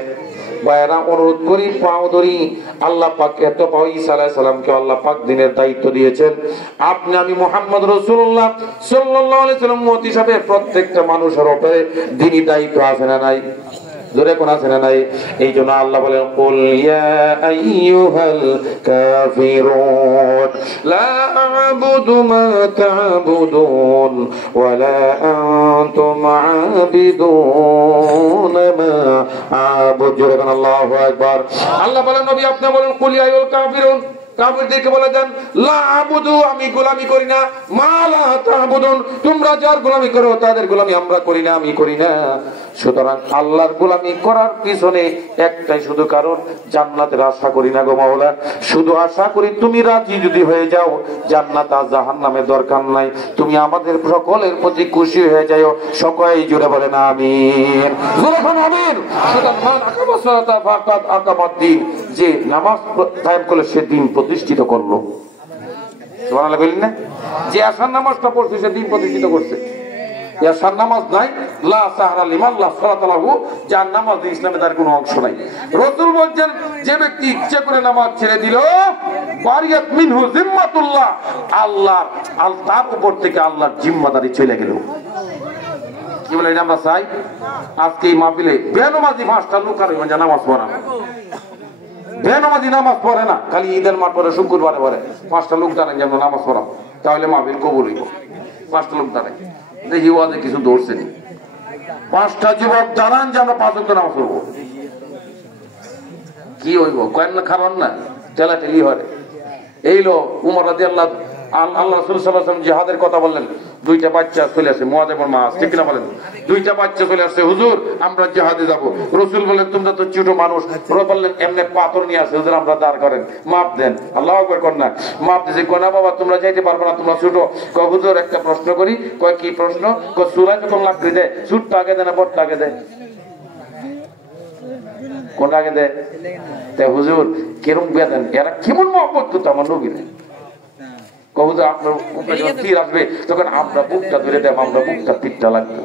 ভাইয়েরা অনুরোধ করি, পাও ধরি, আল্লাহ পাক এত পাও ঈসা আলাইহিস সালামকে আল্লাহ পাক দিনের দায়িত্ব দিয়েছেন। আপনি আমি মুহাম্মদ রাসূলুল্লাহ সাল্লাল্লাহু আলাইহি ওয়াসাল্লাম উম্মত হিসাবে প্রত্যেকটা মানুষের উপরে দ্বীনি দায়িত্ব আছে না নাই? জোরে কোন আছে না নাই? এই জন্য আল্লাহ বলেন, কুল ইয়া আইয়ুহাল কাফিরুন লা আ'বুদু মা তা'বুদুন ওয়া লা আনতুম আ'বিদুন মা আ'বুদু। জোরে কোন আল্লাহু আকবার। আল্লাহ বলেন, নবী আপনি বলেন, কুল ইয়া আইয়ুহাল কাফিরুন, কাফিরদেরকে বলে দেন, লা আ'বুদু, আমি গোলামি করি না, মা লা তা'বুদুন, তোমরা যার গোলামি করো তাদের গোলামি আমরা করি না, আমি করি না। সুতরাং আল্লাহর গোলামি করার পিছনে একটাই শুধু কারণ, জান্নাতের আশা করি না গো মাওলা, শুধু আশা করি তুমি রাজি যদি হয়ে যাও, জান্নাত আর জাহান্নামের দরকার নাই, তুমি আমাদের সকলের প্রতি খুশি হয়ে যাও। সকলেই জুড়ে বলেন আমিন, জোরে বলেন আমিন। সুতরাং আকামাস সালাতা ফাকাদ আকামাদ্দিন, যে নামাজ কায়েম করলে সে দিন প্রতিষ্ঠিত করলো। সুবহানাল্লাহ বলেন না? যে আসার নামাজটা পড়ছে সে দিন প্রতিষ্ঠিত করছে। ইয়াসার নামাজ নাই, লা সাহরা লিমান লা সালাতা লাহু, যার নামাজ ইসলামে তার কোনো অংশ নাই। রাসূল বলেন, যে ব্যক্তি ইচ্ছা করে নামাজ ছেড়ে দিল, বারিয়াত মিনহু জিম্মাতুল্লাহ, আল্লাহ তার উপর থেকে আল্লাহর জিম্মাদারি চলে গেল। কি বলে আমরা চাই? আজকে এই মাহফিলে বেনামাজি 5টা লোক আর নামাজ পড়া, বেনামাজি নামাজ পড়ে না, খালি ঈদের মাঠ পরে শুক্রবারে পরে 5টা লোক দাঁড়ান যে আমরা নামাজ পড়াম, তাহলে মাহফিল কবুল হইব। 5টা লোক দাঁড়ায়, দেখি ওয়াজে কিছু দৌড়ছেনি, 5টা যুবক দাঁড়ান যে আমরা 5 ওয়াক্ত নামাজ পড়বো, কি হইব? কয়েন না খারাপ না, ঠেলাঠেলি হয়। এই লো উমর রাদিয়াল্লাহু আল্লাহ রাসূল সাল্লাল্লাহু আলাইহি ওয়াসাল্লাম জিহাদের কথা বললেন, 2টা বাচ্চা চলে আসে, মুআয ইবনে মাআজ, ঠিক না বলেন? 2টা বাচ্চা চলে আসে, হুজুর আমরা জিহাদে যাব। রাসূল বললেন, তোমরা তো ছোট মানুষ। রাসূল বললেন, এমনি পাথর নিয়ে আসে, হুজুর আমরা দাঁড় করেন, মাপ দেন। আল্লাহু আকবার কর না, মাপ দিছে। কয় না বাবা তোমরা যাইতে পারবে না, তোমরা ছোট। কয় হুজুর একটা প্রশ্ন করি। কয় কি প্রশ্ন? কয় সূরায় যখন লাকড়ি দেয়, সুটটা আগে দেয় না বটটা আগে দেয়? কোনটা আগে দেয়? তাই হুজুর কিরম বেদেন, এরা কেমন মহব্বত করতো আমার নবীরে। কবুতর আপনার বুকটা যখন তীর আসবে, তখন আমরা বুকটা ধরে দেব, আমরা বুকটা তীরটা লাগবে।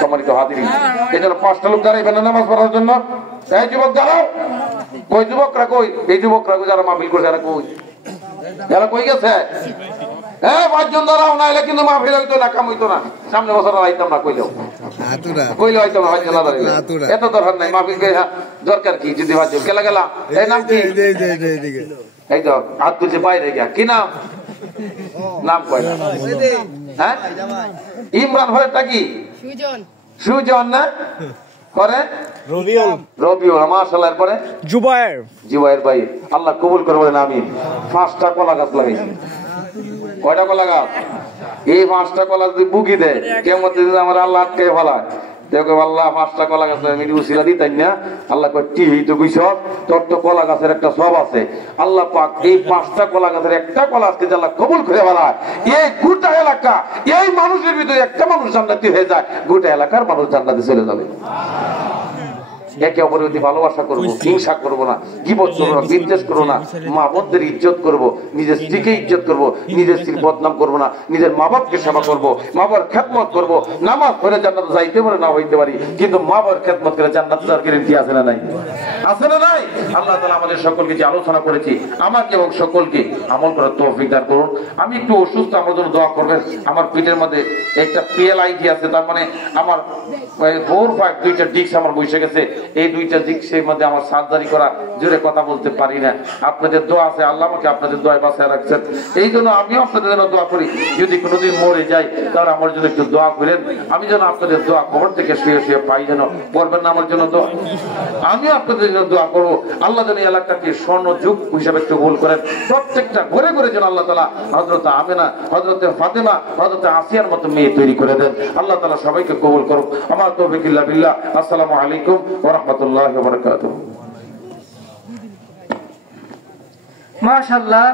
সম্মানিত হাজিরিন, এই জন্য 5টা লোক দাঁড়াইবেন না নামাজ পড়ার জন্য। এই যুবক দাঁড়াও, কই যুবকরা কই? এই যুবকরা যারা মাহফিল করে, যারা কই, যারা কই গেছে? হ্যাঁ 5 জন দাঁড়াও না এলে কিন্তু মাহফিল হইতো না, কাম হইতো না। সামনে বছর আইতাম না কইলেও হইতাম না, 5 জন দাঁড়াইলে এত দরকার নাই মাহফিল দরকার কি? যদি 5 জন গেলা গেলা। এই নাম কি? এই তো হাত তুলছে বাইরে গিয়া, কি নাম? নাম কয় না? হ্যাঁ ইমরান হরেটা কি? সুজন না পরে রবিউল মাশাআল্লাহ। পরে জুবায়ের ভাই, আল্লাহ কবুল করে বলেন আমিন। 5টা কলা গাছ লাগাইছি। কয়টা কলা গাছ? এই 5টা কলা যদি বুকি দেয় কিয়ামত দিন আমার আল্লাহ আটকে ফেলায়। দেখো আল্লাহ 5টা কলা গাছ আমি উসিলা দিতাই না। আল্লাহ কয় টিহি তো কইছ তোর তো কলা গাছের একটা সব আছে। আল্লাহ পাক এই 5টা কলা গাছের একটা কলা আজকে আল্লাহ কবুল করে ফেলায়। এই গোটা এলাকা, এই মানুষের ভিতরে একটা মানুষ জান্নাতি হয়ে যায়, গোটা এলাকার মানুষ জান্নাতে চলে যাবে। একে অপরের প্রতি ভালোবাসা করবো, হিংসা করবো না, গীবত করবো না, বিদ্বেষ করবো না, মা বোনদের ইজ্জত করবো, নিজের স্ত্রীকে ইজ্জত করবো, নিজের স্ত্রীর বদনাম করবো না, নিজের মা বাপকে সেবা করবো, মা বাবার খেদমত করবো। নামাজ পড়ে জান্নাতে যাইতে পারে না হইতে পারি, কিন্তু মা বাবার খেদমত করে জান্নাতে যাওয়ার গ্যারান্টি আছে না নাই? আছে না নাই? আল্লাহ তাআলা আমাদের সকলকে যে আলোচনা করেছি, আমাকে এবং সকলকে আমল করার তৌফিক দান করুন। আমি একটু অসুস্থ, আমার জন্য দোয়া করবেন। আমার পিঠের মধ্যে একটা PLID আছে, তার মানে আমার 4-5 2টা ডিস্ক আমার বসে গেছে। এই 2টা ডিস্কের মধ্যে আমার সার্জারি করা, জোরে কথা বলতে পারি না। আপনাদের দোয়া আছে, আল্লাহ আমাকে আপনাদের দোয়ায় বাঁচায় রাখছেন। এই জন্য আমিও আপনাদের জন্য দোয়া করি, যদি কোনোদিন মরে যাই তাহলে আমার জন্য একটু দোয়া করেন। আমি যেন আপনাদের দোয়া কবর থেকে শুয়ে শুয়ে পাই, যেন করবেন না আমার জন্য দোয়া। আমিও আপনাদের জন্য দোয়া করবো, আল্লাহ যেন এলাকাকে স্বর্ণ যুগ হিসাবে একটু কবুল করেন। প্রত্যেকটা ঘরে ঘরে যেন আল্লাহ তাআলা হযরত আমেনা, হযরত ফাতেমা, হযরত আসিয়ার মতো মেয়ে তৈরি করে দেন। আল্লাহ তাআলা সবাইকে কবুল করুন। আমার তৌফিক ইল্লা বিল্লাহ। আসসালামু আলাইকুম ওয়া রাহমাতুল্লাহি ওয়া বারাকাতুহু। মাশাআল্লাহ।